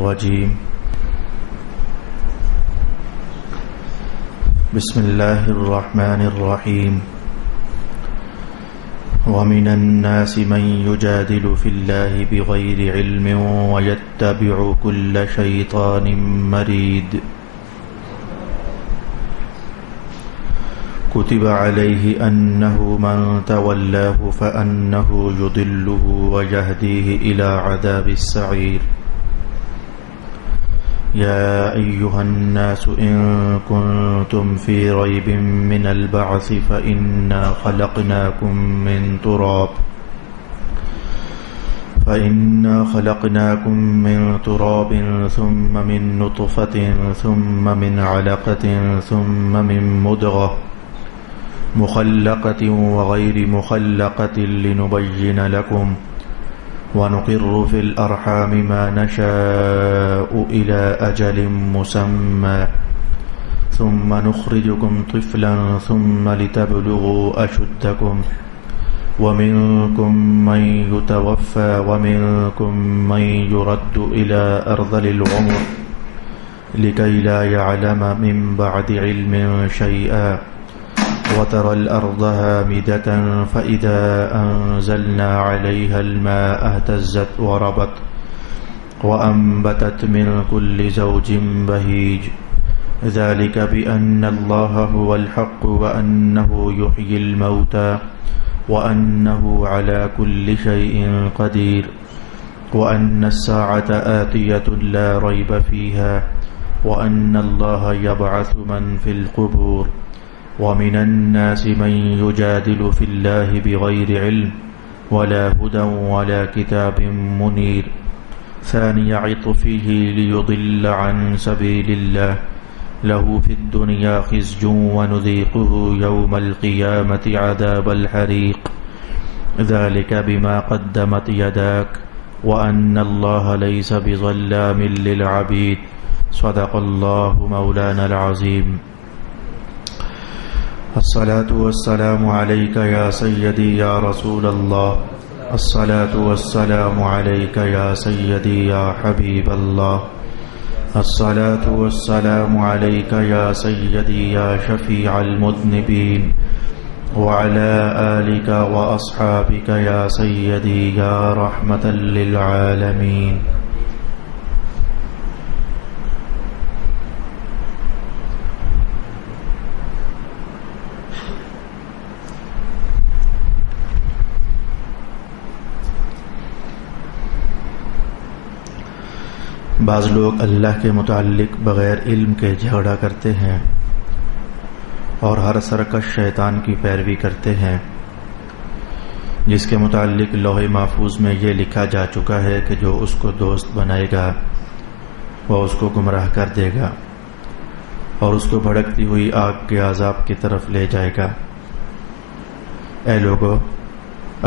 الرجيم بسم الله الرحمن الرحيم ومن الناس من يجادل في الله بغير علم ويتبع كل شيطان مريد كتب عليه أنه من تولاه فأنه يضله ويهديه إلى عذاب السعير يا أيها الناس إن كنتم في ريب من البعث فإنا خلقناكم من تراب ثم من نطفة ثم من علقة ثم من مضغة مخلقة وغير مخلقة لنبين لكم ونقر في الأرحام ما نشاء إلى أجل مسمى ثم نخرجكم طفلا ثم لتبلغوا أشدكم ومنكم من يتوفى ومنكم من يرد إلى أرذل العمر لكي لا يعلم من بعد علم شيئا وترى الأرض هامدة فإذا أنزلنا عليها الماء اهتزت وربت وأنبتت من كل زوج بهيج ذلك بأن الله هو الحق وأنه يحيي الموتى وأنه على كل شيء قدير وأن الساعة آتية لا ريب فيها وأن الله يبعث من في القبور ومن الناس من يجادل في الله بغير علم ولا هدى ولا كتاب منير ثاني عطفه ليضل عن سبيل الله له في الدنيا خزي ونذيقه يوم القيامة عذاب الحريق ذلك بما قدمت يداك وأن الله ليس بظلام للعبيد صدق الله مولانا العظيم الصلاة والسلام عليك يا سيدي يا رسول الله الصلاة والسلام عليك يا سيدي يا حبيب الله الصلاة والسلام عليك يا سيدي يا شفيع المذنبين وعلى آلك وأصحابك يا سيدي يا رحمة للعالمين بعض لوگ اللہ کے متعلق بغیر علم کے جھگڑا کرتے ہیں اور ہر سرکش شیطان کی پیروی کرتے ہیں جس کے متعلق لوح محفوظ میں یہ لکھا جا چکا ہے کہ جو اس کو دوست بنائے گا وہ اس کو گمراہ کر دے گا اور اس کو بھڑکتی ہوئی آگ کے عذاب کی طرف لے جائے گا۔ اے لوگو،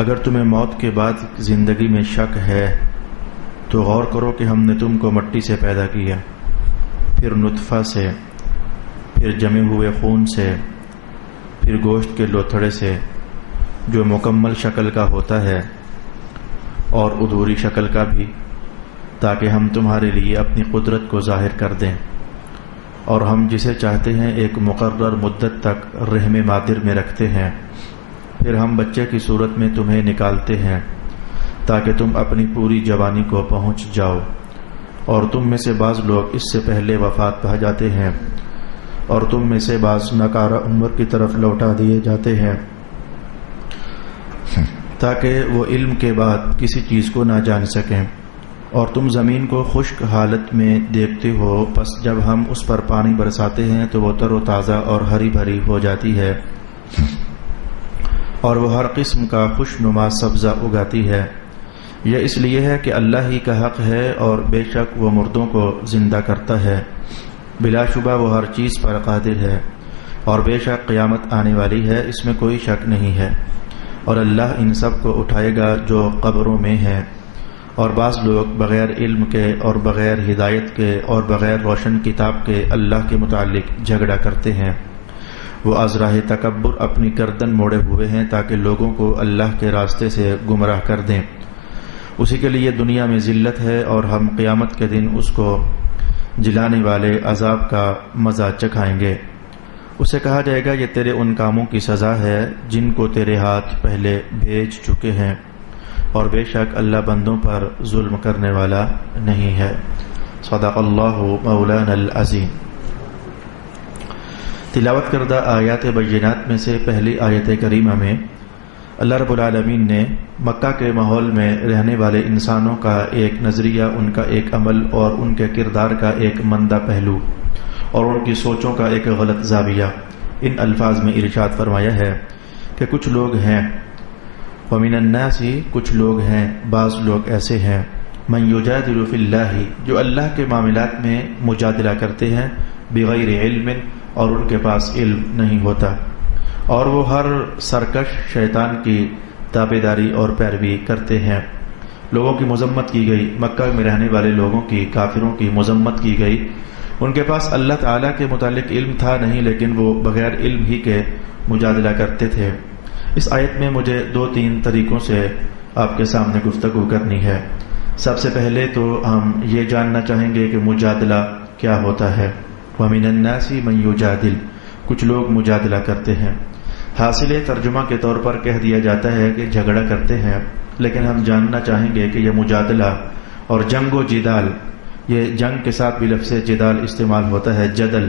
اگر تمہیں موت کے بعد زندگی میں شک ہے تو غور کرو کہ ہم نے تم کو مٹی سے پیدا کیا، پھر نطفہ سے، پھر جمے ہوئے خون سے، پھر گوشت کے لوتھڑے سے جو مکمل شکل کا ہوتا ہے اور ادھوری شکل کا بھی، تاکہ ہم تمہارے لیے اپنی قدرت کو ظاہر کر دیں، اور ہم جسے چاہتے ہیں ایک مقرر مدت تک رحم مادر میں رکھتے ہیں، پھر ہم بچے کی صورت میں تمہیں نکالتے ہیں تاکہ تم اپنی پوری جوانی کو پہنچ جاؤ، اور تم میں سے بعض لوگ اس سے پہلے وفات پا جاتے ہیں اور تم میں سے بعض ناکارہ عمر کی طرف لوٹا دیے جاتے ہیں تاکہ وہ علم کے بعد کسی چیز کو نہ جان سکیں، اور تم زمین کو خشک حالت میں دیکھتے ہو، پس جب ہم اس پر پانی برساتے ہیں تو وہ تر و تازہ اور ہری بھری ہو جاتی ہے اور وہ ہر قسم کا خوش نما سبزہ اگاتی ہے۔ یہ اس لیے ہے کہ اللہ ہی کا حق ہے، اور بے شک وہ مردوں کو زندہ کرتا ہے، بلا شبہ وہ ہر چیز پر قادر ہے، اور بے شک قیامت آنے والی ہے، اس میں کوئی شک نہیں ہے، اور اللہ ان سب کو اٹھائے گا جو قبروں میں ہیں۔ اور بعض لوگ بغیر علم کے اور بغیر ہدایت کے اور بغیر روشن کتاب کے اللہ کے متعلق جھگڑا کرتے ہیں۔ وہ از راہ تکبر اپنی گردن موڑے ہوئے ہیں تاکہ لوگوں کو اللہ کے راستے سے گمراہ کر دیں، اسی کے لیے دنیا میں ذلت ہے اور ہم قیامت کے دن اس کو جلانے والے عذاب کا مزہ چکھائیں گے۔ اسے کہا جائے گا یہ تیرے ان کاموں کی سزا ہے جن کو تیرے ہاتھ پہلے بھیج چکے ہیں، اور بے شک اللہ بندوں پر ظلم کرنے والا نہیں ہے۔ صدق اللہ مولانا العظیم۔ تلاوت کردہ آیات بینات میں سے پہلی آیت کریمہ میں اللہ رب العالمین نے مکہ کے ماحول میں رہنے والے انسانوں کا ایک نظریہ، ان کا ایک عمل اور ان کے کردار کا ایک مندہ پہلو اور ان کی سوچوں کا ایک غلط زاویہ ان الفاظ میں ارشاد فرمایا ہے کہ کچھ لوگ ہیں، وَمِنَ النَّاسِ کچھ لوگ ہیں، بعض لوگ ایسے ہیں، مَن يُجَادِلُ فِي اللَّهِ جو اللہ کے معاملات میں مجادلہ کرتے ہیں، بغیر علم اور ان کے پاس علم نہیں ہوتا، اور وہ ہر سرکش شیطان کی تابعداری اور پیروی کرتے ہیں۔ لوگوں کی مذمت کی گئی، مکہ میں رہنے والے لوگوں کی، کافروں کی مذمت کی گئی۔ ان کے پاس اللہ تعالیٰ کے متعلق علم تھا نہیں، لیکن وہ بغیر علم ہی کے مجادلہ کرتے تھے۔ اس آیت میں مجھے 2-3 طریقوں سے آپ کے سامنے گفتگو کرنی ہے۔ سب سے پہلے تو ہم یہ جاننا چاہیں گے کہ مجادلہ کیا ہوتا ہے۔ وَمِنَ النَّاسِ مَن يُجَادِلُ کچھ لوگ مجادلہ کرتے ہیں۔ حاصل ترجمہ کے طور پر کہہ دیا جاتا ہے کہ جھگڑا کرتے ہیں، لیکن ہم جاننا چاہیں گے کہ یہ مجادلہ اور جنگ و جدال، یہ جنگ کے ساتھ بھی لفظ جدال استعمال ہوتا ہے، جدل،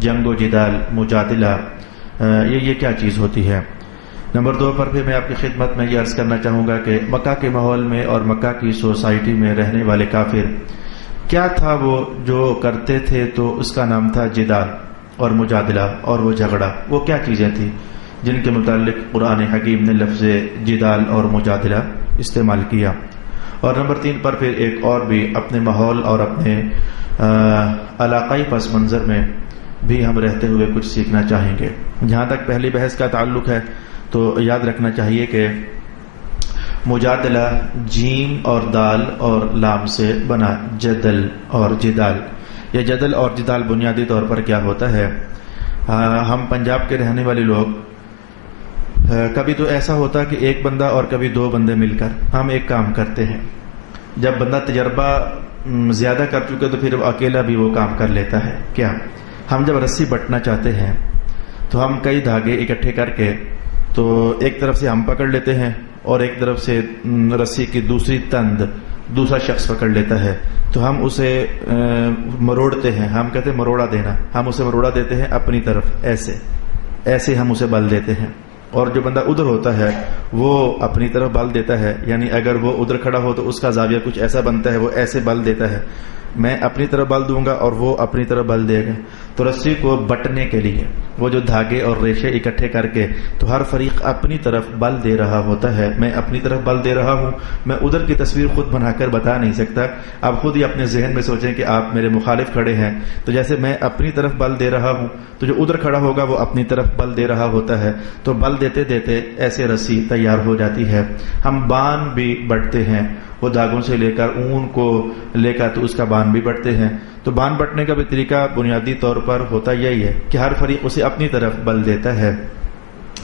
جنگ و جدال، مجادلہ، یہ کیا چیز ہوتی ہے۔ نمبر 2 پر پھر میں آپ کی خدمت میں یہ عرض کرنا چاہوں گا کہ مکہ کے ماحول میں اور مکہ کی سوسائٹی میں رہنے والے کافر کیا تھا وہ جو کرتے تھے، تو اس کا نام تھا جدال اور مجادلہ اور وہ جھگڑا۔ وہ کیا چیزیں تھیں جن کے متعلق قرآن حکیم نے لفظ جدال اور مجادلہ استعمال کیا۔ اور نمبر 3 پر پھر ایک اور بھی اپنے ماحول اور اپنے علاقائی پس منظر میں بھی ہم رہتے ہوئے کچھ سیکھنا چاہیں گے۔ جہاں تک پہلی بحث کا تعلق ہے تو یاد رکھنا چاہیے کہ مجادلہ جیم اور دال اور لام سے بنا، جدل اور جدال۔ یہ جدل اور جدال بنیادی طور پر کیا ہوتا ہے، ہم پنجاب کے رہنے والے لوگ کبھی تو ایسا ہوتا کہ ایک بندہ اور کبھی 2 بندے مل کر ہم ایک کام کرتے ہیں۔ جب بندہ تجربہ زیادہ کر چکے تو پھر اکیلا بھی وہ کام کر لیتا ہے۔ کیا ہم جب رسی بٹنا چاہتے ہیں تو ہم کئی دھاگے اکٹھے کر کے تو ایک طرف سے ہم پکڑ لیتے ہیں اور ایک طرف سے رسی کی دوسری تند دوسرا شخص پکڑ لیتا ہے، تو ہم اسے مروڑتے ہیں، ہم کہتے ہیں مروڑا دینا، ہم اسے مروڑا دیتے ہیں اپنی طرف، ایسے ہم اسے بل دیتے ہیں۔ اور جو بندہ ادھر ہوتا ہے وہ اپنی طرف بل دیتا ہے، یعنی اگر وہ ادھر کھڑا ہو تو اس کا زاویہ کچھ ایسا بنتا ہے، وہ ایسے بل دیتا ہے، میں اپنی طرف بل دوں گا اور وہ اپنی طرف بل دے گا۔ تو رسی کو بٹنے کے لیے وہ جو دھاگے اور ریشے اکٹھے کر کے تو ہر فریق اپنی طرف بل دے رہا ہوتا ہے۔ میں اپنی طرف بل دے رہا ہوں، میں ادھر کی تصویر خود بنا کر بتا نہیں سکتا، آپ خود ہی اپنے ذہن میں سوچیں کہ آپ میرے مخالف کھڑے ہیں، تو جیسے میں اپنی طرف بل دے رہا ہوں تو جو ادھر کھڑا ہوگا وہ اپنی طرف بل دے رہا ہوتا ہے، تو بل دیتے دیتے ایسے رسی تیار ہو جاتی ہے۔ ہم بان بھی بٹتے ہیں، وہ دھاگوں سے لے کر اون کو لے کر تو اس کا بان بھی بٹتے ہیں۔ تو بان بٹنے کا بھی طریقہ بنیادی طور پر ہوتا یہی ہے کہ ہر فریق اسے اپنی طرف بل دیتا ہے۔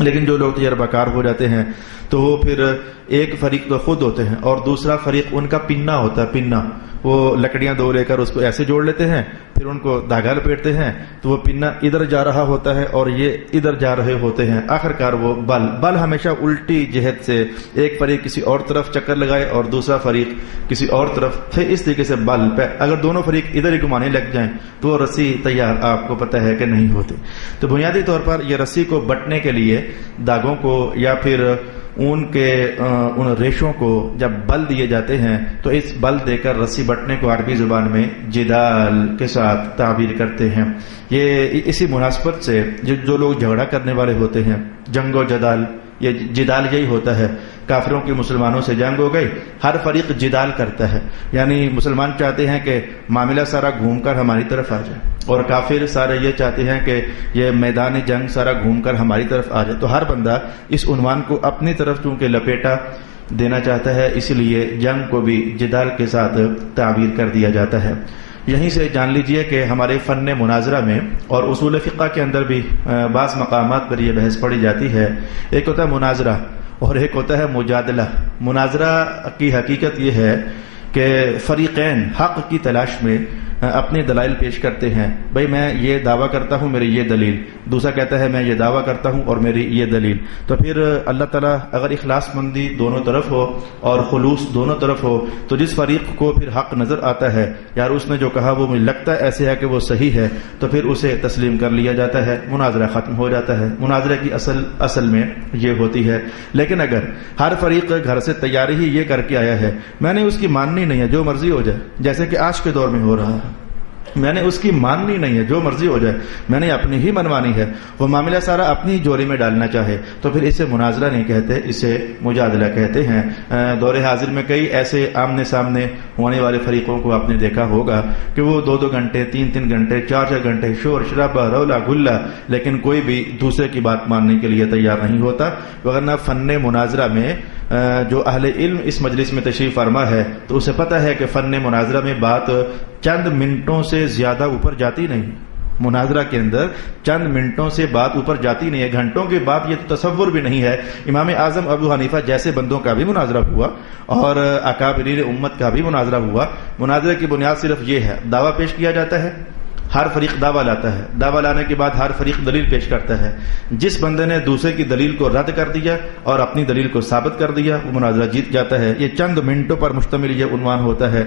لیکن جو لوگ تجربہ کار ہو جاتے ہیں تو وہ پھر ایک فریق تو خود ہوتے ہیں اور دوسرا فریق ان کا پنا ہوتا ہے، پنا، وہ لکڑیاں 2 لے کر اس کو ایسے جوڑ لیتے ہیں، پھر ان کو دھاگا لپیٹتے ہیں تو وہ پنا ادھر جا رہا ہوتا ہے اور یہ ادھر جا رہے ہوتے ہیں، آخرکار وہ بل ہمیشہ الٹی جہت سے، ایک فریق کسی اور طرف چکر لگائے اور دوسرا فریق کسی اور طرف، پھر اس طریقے سے بل پہ اگر دونوں فریق ادھر ہی گھمانے لگ جائیں تو وہ رسی تیار آپ کو پتہ ہے کہ نہیں ہوتی۔ تو بنیادی طور پر یہ رسی کو بٹنے کے لیے دھاگوں کو یا پھر ان ریشوں کو جب بل دیے جاتے ہیں تو اس بل دے کر رسی بٹنے کو عربی زبان میں جدال کے ساتھ تعبیر کرتے ہیں۔ یہ اسی مناسبت سے جو لوگ جھگڑا کرنے والے ہوتے ہیں، جنگ و جدال، یہ جدال یہی ہوتا ہے، کافروں کی مسلمانوں سے جنگ ہو گئی، ہر فریق جدال کرتا ہے، یعنی مسلمان چاہتے ہیں کہ معاملہ سارا گھوم کر ہماری طرف آ جائے اور کافر سارے یہ چاہتے ہیں کہ یہ میدان جنگ سارا گھوم کر ہماری طرف آ جائے۔ تو ہر بندہ اس عنوان کو اپنی طرف چونکہ لپیٹا دینا چاہتا ہے، اسی لیے جنگ کو بھی جدال کے ساتھ تعبیر کر دیا جاتا ہے۔ یہیں سے جان لیجئے کہ ہمارے فن مناظرہ میں اور اصول فقہ کے اندر بھی بعض مقامات پر یہ بحث پڑھی جاتی ہے۔ ایک ہوتا ہے مناظرہ اور ایک ہوتا ہے مجادلہ۔ مناظرہ کی حقیقت یہ ہے کہ فریقین حق کی تلاش میں اپنے دلائل پیش کرتے ہیں، بھئی میں یہ دعویٰ کرتا ہوں میری یہ دلیل، دوسرا کہتا ہے میں یہ دعویٰ کرتا ہوں اور میری یہ دلیل۔ تو پھر اللہ تعالیٰ اگر اخلاص مندی دونوں طرف ہو اور خلوص دونوں طرف ہو تو جس فریق کو پھر حق نظر آتا ہے، یار اس نے جو کہا وہ مجھے لگتا ہے ایسے ہے کہ وہ صحیح ہے، تو پھر اسے تسلیم کر لیا جاتا ہے، مناظرہ ختم ہو جاتا ہے۔ مناظرہ کی اصل میں یہ ہوتی ہے۔ لیکن اگر ہر فریق گھر سے تیاری ہی یہ کر کے آیا ہے میں نے اس کی ماننی نہیں ہے، جو مرضی ہو جائے، جیسے کہ آج کے دور میں ہو رہا ہے، میں نے اس کی ماننی نہیں ہے، جو مرضی ہو جائے، میں نے اپنی ہی منوانی ہے، وہ معاملہ سارا اپنی ہی جولی میں ڈالنا چاہے، تو پھر اسے مناظرہ نہیں کہتے، اسے مجادلہ کہتے ہیں۔ دور حاضر میں کئی ایسے آمنے سامنے ہونے والے فریقوں کو آپ نے دیکھا ہوگا کہ وہ 2 گھنٹے 3 گھنٹے 4 گھنٹے شور شرابہ رولا گلا، لیکن کوئی بھی دوسرے کی بات ماننے کے لیے تیار نہیں ہوتا۔ وغیرہ فن مناظرہ میں جو اہل علم اس مجلس میں تشریف فرما ہے تو اسے پتہ ہے کہ فن مناظرہ میں بات چند منٹوں سے زیادہ اوپر جاتی نہیں، مناظرہ کے اندر چند منٹوں سے بات اوپر جاتی نہیں ہے، گھنٹوں کے بعد یہ تو تصور بھی نہیں ہے۔ امام اعظم ابو حنیفہ جیسے بندوں کا بھی مناظرہ ہوا اور اکابرین امت کا بھی مناظرہ ہوا۔ مناظرے کی بنیاد صرف یہ ہے، دعویٰ پیش کیا جاتا ہے، ہر فریق دعویٰ لاتا ہے، دعویٰ لانے کے بعد ہر فریق دلیل پیش کرتا ہے، جس بندے نے دوسرے کی دلیل کو رد کر دیا اور اپنی دلیل کو ثابت کر دیا وہ مناظرہ جیت جاتا ہے۔ یہ چند منٹوں پر مشتمل یہ عنوان ہوتا ہے۔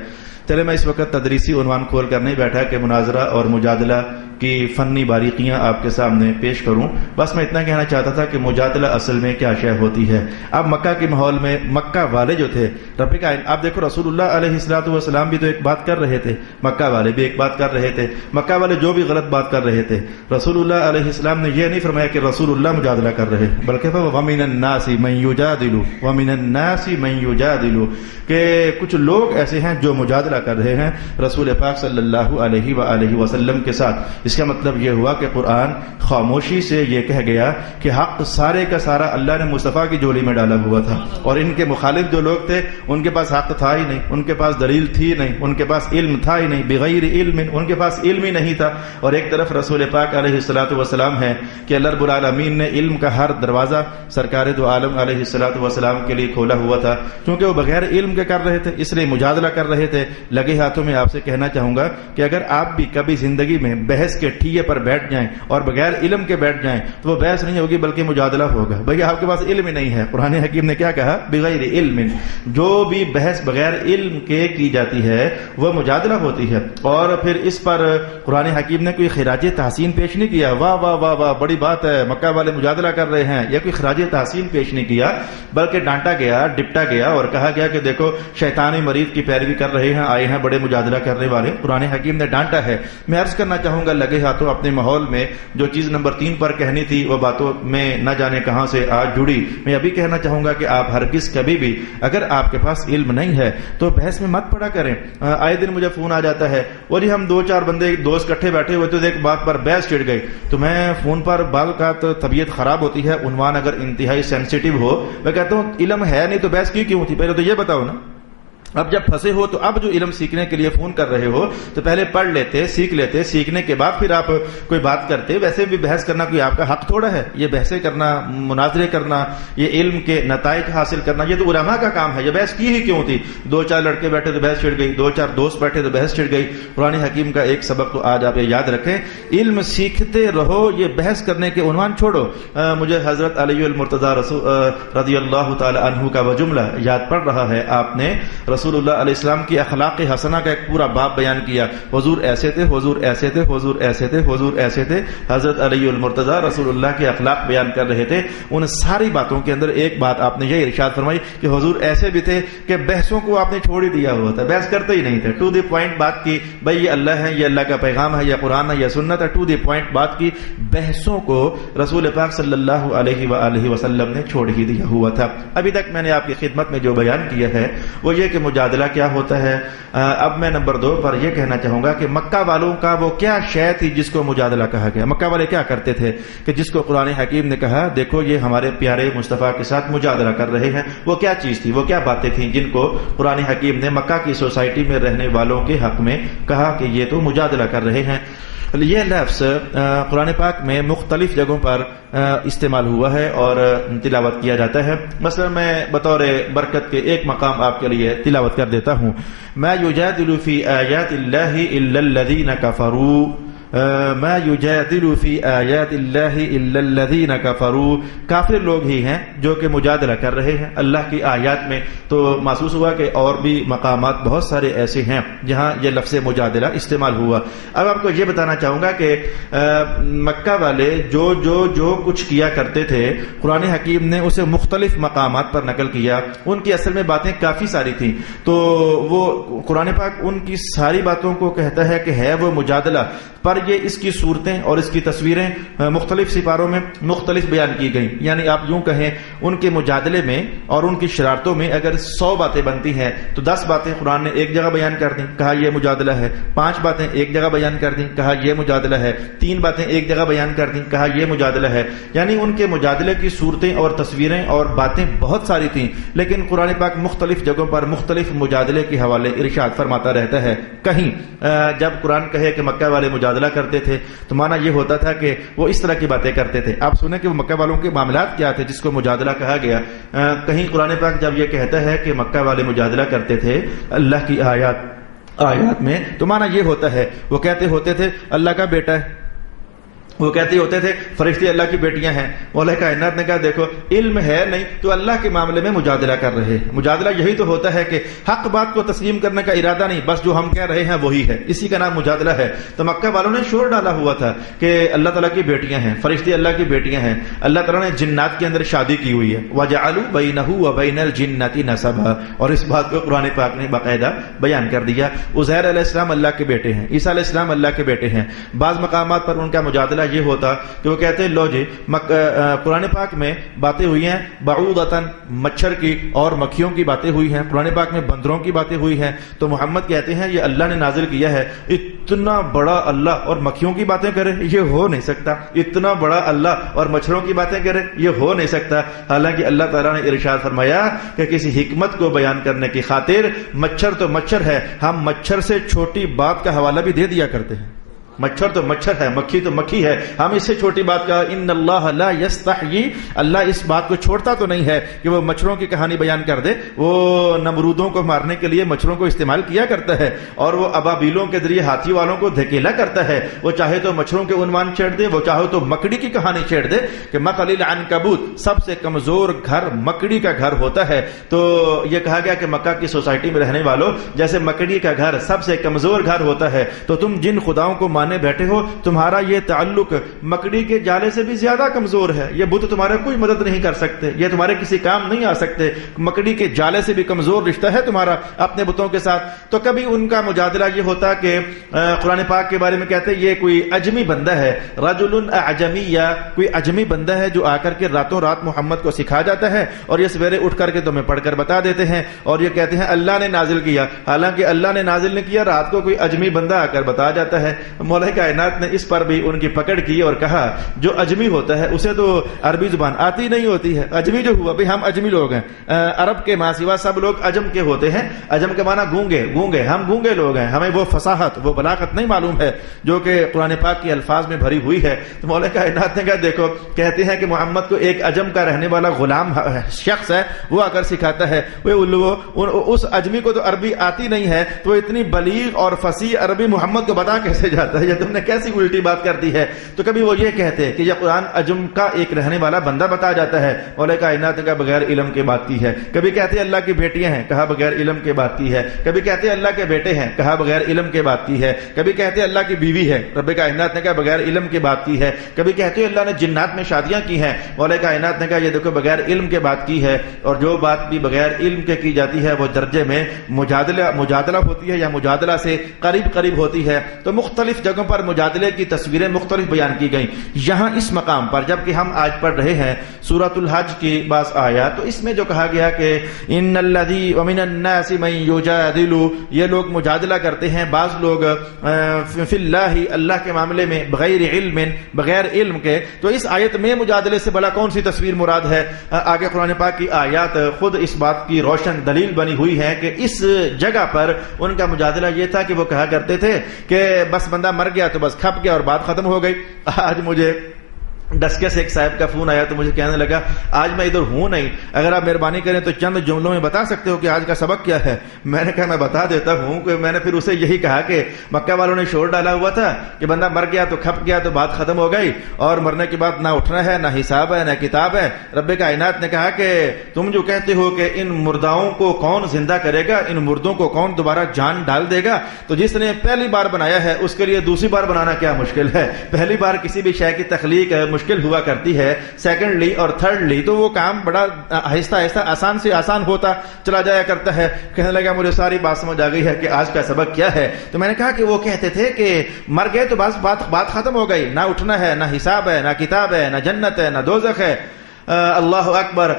چلے میں اس وقت تدریسی عنوان کھول کر نہیں بیٹھا کہ مناظرہ اور مجادلہ کی فنی باریکیاں آپ کے سامنے پیش کروں، بس میں اتنا کہنا چاہتا تھا کہ مجادلہ اصل میں کیا شے ہوتی ہے۔ اب مکہ کے ماحول میں مکہ والے جو تھے رب کائنات، آپ دیکھو رسول اللہ علیہ السلام بھی تو ایک بات کر رہے تھے، مکہ والے بھی ایک بات کر رہے تھے، مکہ والے جو بھی غلط بات کر رہے تھے رسول اللہ علیہ السلام نے یہ نہیں فرمایا کہ رسول اللہ مجادلہ کر رہے، بلکہ وَمِنَ النَّاسِ مَن يُجَادِلُ وَمِنَ النَّاسِ مَن يُجَادِلُ، کہ کچھ لوگ ایسے ہیں جو مجادلہ کر رہے ہیں رسول پاک صلی اللہ علیہ وآلہ وسلم کے ساتھ۔ اس کا مطلب یہ ہوا کہ قرآن خاموشی سے یہ کہہ گیا کہ حق سارے کا سارا اللہ نے مصطفیٰ کی جولی میں ڈالا ہوا تھا، اور ان کے مخالف جو لوگ تھے ان کے پاس حق تھا ہی نہیں، ان کے پاس دلیل تھی نہیں، ان کے پاس علم تھا ہی نہیں، بغیر علم ان کے پاس علم ہی نہیں تھا۔ اور ایک طرف رسول پاک علیہ الصلوۃ والسلام ہے کہ اللہ رب العالمین نے علم کا ہر دروازہ سرکار دو عالم علیہ الصلوۃ والسلام کے لیے کھولا ہوا تھا، کیونکہ وہ بغیر علم کے کر رہے تھے اس لیے مجادلہ کر رہے تھے۔ لگے ہاتھوں میں آپ سے کہنا چاہوں گا کہ اگر آپ بھی کبھی زندگی میں بحث کے ٹھیے پر بیٹھ جائیں اور بغیر علم کے بیٹھ جائیں تو وہ بحث نہیں ہوگی بلکہ مجادلہ ہوگا۔ بھئی آپ کے پاس علم ہی نہیں ہے، قرآن حکیم نے کیا کہا؟ بغیر علم، جو بھی بحث بغیر علم کے کی جاتی ہے وہ مجادلہ ہوتی ہے۔ اور پھر اس پر قرآن حکیم نے کوئی خراج تحسین پیش نہیں کیا، واہ واہ واہ واہ بڑی بات ہے مکہ والے مجادلہ کر رہے ہیں، یا کوئی خراج تحسین پیش نہیں کیا، بلکہ ڈانٹا گیا، ڈپٹا گیا اور کہا گیا کہ دیکھو شیطانی مرید کی پیروی کر رہے ہیں، آئے ہیں بڑے مجادلہ کرنے والے۔ قرآن حکیم نے ڈانٹا ہے۔ میں عرض کرنا چاہوں گا لگے ہاتھوں اپنے ماحول میں جو چیز نمبر 3 پر کہنی تھی وہ باتوں میں نہ جانے کہاں سے آج جڑی۔ میں ابھی کہنا چاہوں گا کہ آپ ہرگز کبھی بھی اگر آپ کے پاس علم نہیں ہے تو بحث میں مت پڑا کریں۔ آئے دن مجھے فون آ جاتا ہے اور ہم 2-4 بندے دوست اکٹھے بیٹھے ہوئے تو ایک بات پر بحث چھڑ گئی، تو میں فون پر بعض اوقات طبیعت خراب ہوتی ہے، عنوان اگر انتہائی سینسیٹیو ہو میں کہتا ہوں علم ہے نہیں تو بحث کیوں تھی، پہلے تو یہ بتاؤ نا۔ اب جب پھنسے ہو تو اب جو علم سیکھنے کے لیے فون کر رہے ہو تو پہلے پڑھ لیتے، سیکھ لیتے، سیکھنے کے بعد پھر آپ کوئی بات کرتے۔ ویسے بھی بحث کرنا کوئی آپ کا حق تھوڑا ہے، یہ بحثیں کرنا، مناظرے کرنا، یہ علم کے نتائج حاصل کرنا یہ تو علماء کا کام ہے۔ یہ بحث کی ہی کیوں تھی؟ 2-4 لڑکے بیٹھے تو بحث چھڑ گئی، 2-4 دوست بیٹھے تو بحث چھڑ گئی۔ قرآن حکیم کا ایک سبق تو آج آپ یہ یاد رکھیں، علم سیکھتے رہو، یہ بحث کرنے کے عنوان چھوڑو۔ مجھے حضرت علی المرتضیٰ رضی اللہ تعالی عنہ کا وہ جملہ یاد پڑ رہا ہے، آپ نے رسول اللہ علیہ السلام کی اخلاق حسنہ کا ایک پورا باب بیان کیا، حضور ایسے تھے، حضور ایسے تھے، حضور ایسے تھے، حضور ایسے تھے۔ حضرت علی المرتضیٰ رسول اللہ کے اخلاق بیان کر رہے تھے، ان ساری باتوں کے اندر ایک بات آپ نے یہ ارشاد فرمائی کہ حضور ایسے بھی تھے کہ بحثوں کو آپ نے چھوڑ ہی دیا ہوا تھا، بحث کرتے ہی نہیں تھے، ٹو دی پوائنٹ بات کی، بھائی یہ اللہ ہے، یہ اللہ کا پیغام ہے، یہ قرآن ہے، یہ سنت ہے، ٹو دی پوائنٹ بات کی۔ بحثوں کو رسول پاک صلی اللہ علیہ وآلہ وسلم نے چھوڑ ہی دیا ہوا تھا۔ ابھی تک میں نے آپ کی خدمت میں جو بیان کیا ہے وہ یہ کہ مجادلہ کیا ہوتا ہے۔ اب میں نمبر 2 پر یہ کہنا چاہوں گا کہ مکہ والوں کا وہ کیا شے تھی جس کو مجادلہ کہا گیا۔ مکہ والے کیا کرتے تھے کہ جس کو قرآن حکیم نے کہا دیکھو یہ ہمارے پیارے مصطفیٰ کے ساتھ مجادلہ کر رہے ہیں، وہ کیا چیز تھی، وہ کیا باتیں تھیں جن کو قرآن حکیم نے مکہ کی سوسائٹی میں رہنے والوں کے حق میں کہا کہ یہ تو مجادلہ کر رہے ہیں۔ یہ لفظ قرآن پاک میں مختلف جگہوں پر استعمال ہوا ہے اور تلاوت کیا جاتا ہے. مثلا میں بطور برکت کے ایک مقام آپ کے لیے تلاوت کر دیتا ہوں. ما یجادل فی آیات اللہ الا الذین کفروا، ما یجادل فی آیات اللہ الا الذین کفروا، کافر لوگ ہی ہیں جو کہ مجادلہ کر رہے ہیں اللہ کی آیات میں. تو محسوس ہوا کہ اور بھی مقامات بہت سارے ایسے ہیں جہاں یہ لفظ مجادلہ استعمال ہوا. اب آپ کو یہ بتانا چاہوں گا کہ مکہ والے جو کچھ کیا کرتے تھے قرآن حکیم نے اسے مختلف مقامات پر نقل کیا. ان کی اصل میں باتیں کافی ساری تھیں، تو وہ قرآن پاک ان کی ساری باتوں کو کہتا ہے کہ ہے وہ مجادلہ، پر یہ اس کی صورتیں اور اس کی تصویریں مختلف سپاروں میں مختلف بیان کی گئیں. یعنی آپ یوں کہیں ان کے مجادلے میں اور ان کی شرارتوں میں اگر 100 باتیں بنتی ہیں تو 10 باتیں قرآن نے ایک جگہ بیان کر دیں، کہا یہ مجادلہ ہے. 5 باتیں ایک جگہ بیان کر دیں، کہا یہ مجادلہ ہے. 3 باتیں ایک جگہ بیان کر دیں، کہا یہ مجادلہ ہے. یعنی ان کے مجادلے کی صورتیں اور تصویریں اور باتیں بہت ساری تھیں، لیکن قرآن پاک مختلف جگہوں پر مختلف مجادلے کے حوالے ارشاد فرماتا رہتا ہے. کہیں جب قرآن کہے کہ مکہ والے مجادلہ کرتے تھے تو معنی یہ ہوتا تھا کہ وہ اس طرح کی باتیں کرتے تھے. آپ سنیں کہ وہ مکہ والوں کے معاملات کیا تھے جس کو مجادلہ کہا گیا. کہیں قرآن پاک جب یہ کہتا ہے کہ مکہ والے مجادلہ کرتے تھے اللہ کی آیات میں، تو معنی یہ ہوتا ہے وہ کہتے ہوتے تھے اللہ کا بیٹا ہے، وہ کہتے ہوتے تھے فرشتے اللہ کی بیٹیاں ہیں. مولا کائنات نے کہا دیکھو علم ہے نہیں تو اللہ کے معاملے میں مجادلہ کر رہے ہیں. مجادلہ یہی تو ہوتا ہے کہ حق بات کو تسلیم کرنے کا ارادہ نہیں، بس جو ہم کہہ رہے ہیں وہی ہے، اسی کا نام مجادلہ ہے. تو مکہ والوں نے شور ڈالا ہوا تھا کہ اللہ تعالیٰ کی بیٹیاں ہیں، فرشتے اللہ کی بیٹیاں ہیں. اللہ تعالیٰ نے جنات کے اندر شادی کی ہوئی ہے، وَجَعَلُوا بَيْنَهُ وَبَيْنَ الْجِنَّةِ نَسَبًا، اور اس بات کو قرآن پاک نے باقاعدہ بیان کر دیا. عزیر علیہ السلام اللہ کے بیٹے ہیں، عیسیٰ علیہ السلام اللہ کے بیٹے ہیں. بعض مقامات پر ان کا مجادلہ یہ ہوتا کہ وہ کہتے ہیں لو جی قرآن پاک میں باتیں ہوئی ہیں بعوضتاً، مچھر کی اور مکھیوں کی باتیں ہوئی ہیں، قرآن پاک میں بندروں کی باتیں ہوئی ہیں. تو محمد کہتے ہیں یہ اللہ نے نازل کیا ہے. اتنا بڑا اللہ اور مکھیوں کی باتیں کرے یہ ہو نہیں سکتا، اتنا بڑا اللہ اور مچھروں کی باتیں کرے یہ ہو نہیں سکتا. حالانکہ اللہ تعالیٰ نے ارشاد فرمایا کہ کسی حکمت کو بیان کرنے کی خاطر مچھر تو مچھر ہے، ہم مچھر سے چھوٹی بات کا حوالہ بھی دے دیا کرتے ہیں. مچھر تو مچھر ہے، مکھی تو مکھی ہے، ہم اس سے چھوٹی بات کا ان اللہ لا یستحیی، اللہ اس بات کو چھوڑتا تو نہیں ہے کہ وہ مچھروں کی کہانی بیان کر دے. وہ نمرودوں کو مارنے کے لیے مچھروں کو استعمال کیا کرتا ہے اور وہ ابابیلوں کے ذریعے ہاتھی والوں کو دھکیلا کرتا ہے. وہ چاہے تو مچھروں کے عنوان چھیڑ دے، وہ چاہے تو مکڑی کی کہانی چھیڑ دے کہ مثل العنکبوت، سب سے کمزور گھر مکڑی کا گھر ہوتا ہے. تو یہ کہا گیا کہ مکہ کی سوسائٹی میں رہنے والوں جیسے مکڑی کا گھر سب سے کمزور گھر ہوتا ہے، تو تم جن خداؤں کو مانے بیٹھے ہو تمہارا یہ تعلق مکڑی کے جالے سے بھی زیادہ کمزور ہے. یہ بت تمہارا کوئی مدد نہیں کر سکتے، یہ تمہارے کسی کام نہیں آ سکتے. مکڑی کے جالے سے بھی کمزور رشتہ ہے تمہارا اپنے بتوں کے ساتھ. تو کبھی ان کا مجادلہ یہ ہوتا کہ قرآن پاک کے بارے میں کہتے یہ کوئی اجمی بندہ ہے، رجل اعجمی، یا کوئی اجمی بندہ ہے جو آ کر کے راتوں رات محمد کو سکھا جاتا ہے اور یہ سویرے اٹھ کر کے تمہیں پڑھ کر بتا دیتے ہیں اور یہ کہتے ہیں اللہ نے نازل کیا. حالانکہ اللہ نے نازل نہیں کیا، رات کو کوئی اجمی بندہ آ کر بتا جاتا ہے. مولا کائنات نے اس پر بھی ان کی پکڑ کی اور کہا جو اجمی ہوتا ہے اسے تو عربی زبان آتی نہیں ہوتی ہے. اجمی جو ہوا بھئی ہم اجمی لوگ ہیں، عرب کے ماں سوا سب لوگ اجم کے ہوتے ہیں. اجم کے معنی گونگے، ہم گونگے لوگ ہیں، ہمیں وہ فصاحت وہ بلاغت نہیں معلوم ہے جو کہ قرآن پاک کے الفاظ میں بھری ہوئی ہے. تو مولا کائنات نے کہا دیکھو، کہتے ہیں کہ محمد کو ایک اجم کا رہنے والا غلام شخص ہے، وہ آ کر سکھاتا ہے. اس اجمی کو تو عربی آتی نہیں ہے تو وہ اتنی بلیغ اور فصیح عربی محمد کو بتا کیسے جاتا ہے؟ یہ تم نے کیسی الٹی بات کر دی ہے. تو کبھی وہ یہ کہتے ہیں کہ یہ قرآن عجم کا ایک رہنے والا بندہ بتا جاتا ہے. مولا کائنات کا بغیر علم کے بات کی ہے. کبھی کہتے ہیں اللہ کی بیٹیاں ہیں، کہا بغیر علم کے بات کی ہے. کبھی کہتے ہیں اللہ کے بیٹے ہیں، کہا بغیر علم کے بات کی ہے. کبھی کہتے ہیں اللہ کی بیوی ہے، رب کائنات نے کہا بغیر علم کے بات کی ہے. کبھی کہتے ہیں اللہ نے جنات میں شادیاں کی ہیں، مولا کائنات نے کہا یہ دیکھو بغیر علم کے بات کی ہے. اور جو بات بھی بغیر علم کے کی جاتی ہے وہ درجے میں مجادلہ ہوتی ہے یا مجادلہ سے قریب ہوتی ہے. تو مختلف جگہوں پر مجادلے کی تصویریں مختلف بیان کی گئیں. یہاں اس مقام پر جبکہ ہم آج پڑھ رہے ہیں سورۃ الحج کی بعض آیات، تو اس میں جو کہا گیا کہ ان الذی ومن الناس من یجادل، یہ لوگ مجادلہ کرتے ہیں بعض لوگ فی اللہ، اللہ کے معاملے میں بغیر علم کے. تو اس آیت میں مجادلے سے بلا کون سی تصویر مراد ہے؟ آگے قرآن پاک کی آیات خود اس بات کی روشن دلیل بنی ہوئی ہے کہ اس جگہ پر ان کا مجادلہ یہ تھا کہ وہ کہا کرتے تھے کہ بس بندہ مر گیا تو بس کھپ گیا اور بات ختم ہو گئی. آج مجھے ڈسکے سے ایک صاحب کا فون آیا تو مجھے کہنے لگا آج میں ادھر ہوں نہیں, اگر آپ مہربانی کریں تو چند جملوں میں بتا سکتے ہو کہ آج کا سبق کیا ہے. میں نے کہا میں بتا دیتا ہوں کہ میں نے پھر اسے یہی کہا کہ مکہ والوں نے شور ڈالا ہوا تھا کہ بندہ مر گیا تو کھپ گیا تو بات ختم ہو گئی, اور مرنے کے بعد نہ اٹھنا ہے, نہ حساب ہے, نہ کتاب ہے. رب کائنات نے کہا کہ تم جو کہتے ہو کہ ان مرداؤں کو کون زندہ کرے گا, ان مردوں کو کون دوبارہ جان ڈال دے گا, تو جس نے پہلی بار بنایا ہے اس کے لیے دوسری بار بنانا کیا مشکل ہے. پہلی بار کسی بھی شے کی تخلیق مشکل ہوا کرتی ہے, سیکنڈلی اور تھرڈلی تو وہ کام بڑا آہستہ آہستہ آسان سے آسان ہوتا چلا جایا کرتا ہے. کہنے لگا مجھے ساری بات سمجھ آ گئی ہے کہ آج کا سبق کیا ہے. تو میں نے کہا کہ وہ کہتے تھے کہ مر گئے تو بس بات ختم ہو گئی, نہ اٹھنا ہے, نہ حساب ہے, نہ کتاب ہے, نہ جنت ہے, نہ دوزخ ہے. اللہ اکبر,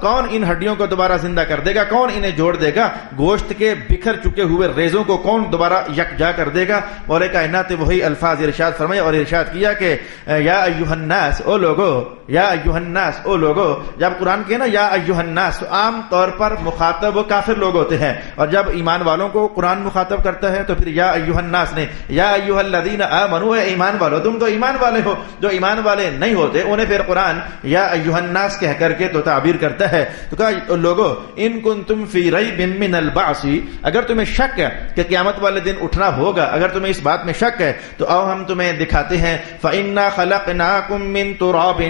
کون ان ہڈیوں کو دوبارہ زندہ کر دے گا, کون انہیں جوڑ دے گا, گوشت کے بکھر چکے ہوئے ریزوں کو کون دوبارہ یکجا کر دے گا. مولا کائنات نے وہی الفاظ ارشاد فرمائے اور ارشاد کیا کہ یا ایھا الناس, او لوگو, یا ایھا الناس, او لوگو. جب قرآن کہے نا یا ایھا الناس تو عام طور پر مخاطب کافر لوگ ہوتے ہیں, اور جب ایمان والوں کو قرآن مخاطب کرتا ہے تو پھر یا ایھا الناس نے یا ایھا الذین آمنوا, اے ایمان والو, تم تو ایمان والے ہو. جو ایمان والے نہیں ہوتے انہیں پھر قرآن یا ایھا الناس کہہ کر کے تو تعبیر کرتا ہے. تو کہا لوگو ان کنتم فی ریب من البعث, اگر تمہیں شک ہے کہ قیامت والے دن اٹھنا ہوگا, اگر تمہیں اس بات میں شک ہے تو آؤ ہم تمہیں دکھاتے ہیں. فإنا خلقناکم من تراب,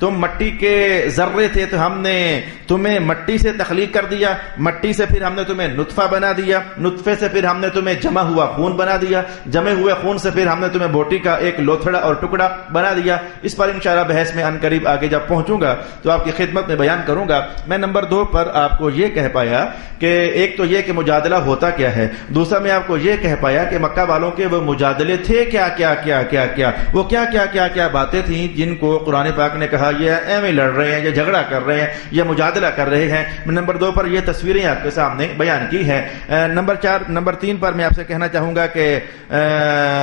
تم مٹی کے ذرے تھے تو ہم نے تمہیں مٹی سے تخلیق کر دیا, مٹی سے پھر ہم نے تمہیں نطفہ بنا دیا, نطفے سے پھر ہم نے تمہیں جمع ہوا خون بنا دیا, جمے ہوئے خون سے پھر ہم نے تمہیں بوٹی کا ایک لوتھڑا اور ٹکڑا بنا دیا. اس پر انشاءاللہ بحث میں ان قریب آگے جب پہنچوں گا تو آپ کی خدمت میں بیان کروں گا. میں نمبر 2 پر آپ کو یہ کہہ پایا کہ ایک تو یہ کہ مجادلہ ہوتا کیا ہے, دوسرا میں آپ کو یہ کہہ پایا کہ مکہ والوں کے وہ مجادلے تھے کیا کیا کیا کیا کیا وہ کیا کیا کیا کیا باتیں تھیں جن کو قرآن پاک نے کہا یہ ایویں لڑ رہے ہیں, یہ جھگڑا کر رہے ہیں, یہ مجادلہ کر رہے ہیں. نمبر 2 پر یہ تصویریں آپ کے سامنے بیان کی ہیں. نمبر 3 پر میں آپ سے کہنا چاہوں گا کہ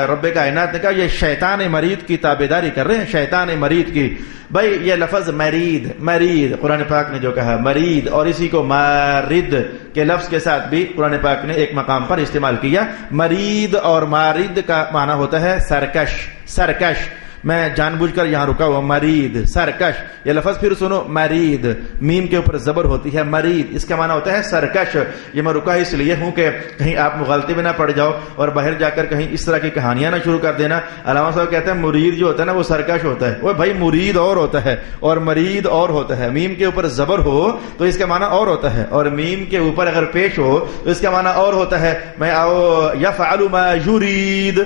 رب کائنات نے کہا یہ شیطان مرید کی تابعداری کر رہے ہیں, شیطان مرید کی. بھائی یہ لفظ مرید قرآن پاک نے جو کہا مرید, اور اسی کو مارد کے لفظ کے ساتھ بھی قرآن پاک نے ایک مقام پر استعمال کیا. مرید اور مارد کا معنی ہوتا ہے سرکش. میں جان بوجھ کر یہاں رکا ہوا, مرید, سرکش. یہ لفظ پھر سنو, مرید, میم کے اوپر زبر ہوتی ہے, مرید, اس کا معنی ہوتا ہے سرکش. یہ میں رکا اس لیے ہوں کہ کہیں آپ مغالطے میں نہ پڑ جاؤ اور باہر جا کر کہیں اس طرح کی کہانیاں نہ شروع کر دینا. علامہ صاحب کہتے ہیں مرید جو ہوتا ہے نا وہ سرکش ہوتا ہے. وہ بھائی مرید اور ہوتا ہے اور مرید اور ہوتا ہے. میم کے اوپر زبر ہو تو اس کا معنی اور ہوتا ہے, اور میم کے اوپر اگر پیش ہو تو اس کا معنی اور ہوتا ہے. میں یفعل ما یرید,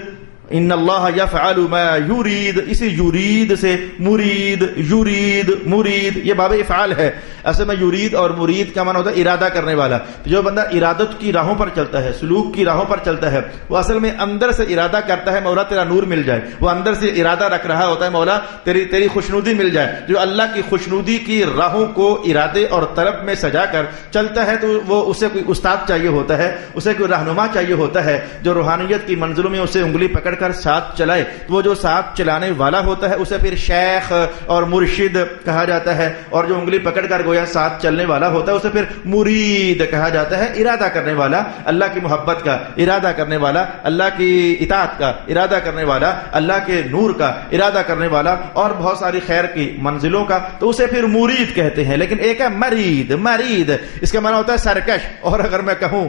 ان اللہ یفعل ما یرید, اسی یرید سے مرید, یرید, مرید, یہ باب افعال ہے. اصل میں یرید اور مرید کا معنی ہوتا ہے ارادہ کرنے والا. جو بندہ ارادت کی راہوں پر چلتا ہے, سلوک کی راہوں پر چلتا ہے, وہ اصل میں اندر سے ارادہ کرتا ہے مولا تیرا نور مل جائے. وہ اندر سے ارادہ رکھ رہا ہوتا ہے مولا تیری خوشنودی مل جائے. جو اللہ کی خوشنودی کی راہوں کو ارادے اور طلب میں سجا کر چلتا ہے تو وہ اسے کوئی استاد چاہیے ہوتا ہے, اسے کوئی رہنما چاہیے ہوتا ہے جو روحانیت کی منزلوں میں اسے انگلی پکڑ کر ساتھ چلائے. تو وہ جو ساتھ چلانے والا ہوتا ہے اسے پھر شیخ اور مرشد کہا جاتا ہے, اور جو انگلی پکڑ کر گویا ساتھ چلنے والا ہوتا ہے اسے پھر مرید کہا جاتا ہے. ارادہ کرنے والا, اللہ کی محبت کا ارادہ کرنے والا, اللہ کی اطاعت کا ارادہ کرنے والا, اللہ کے نور کا ارادہ کرنے والا, اور بہت ساری خیر کی منزلوں کا, تو اسے پھر مرید کہتے ہیں. لیکن ایک ہے مرید, اس کا معنی ہوتا ہے سرکش. اور اگر میں کہوں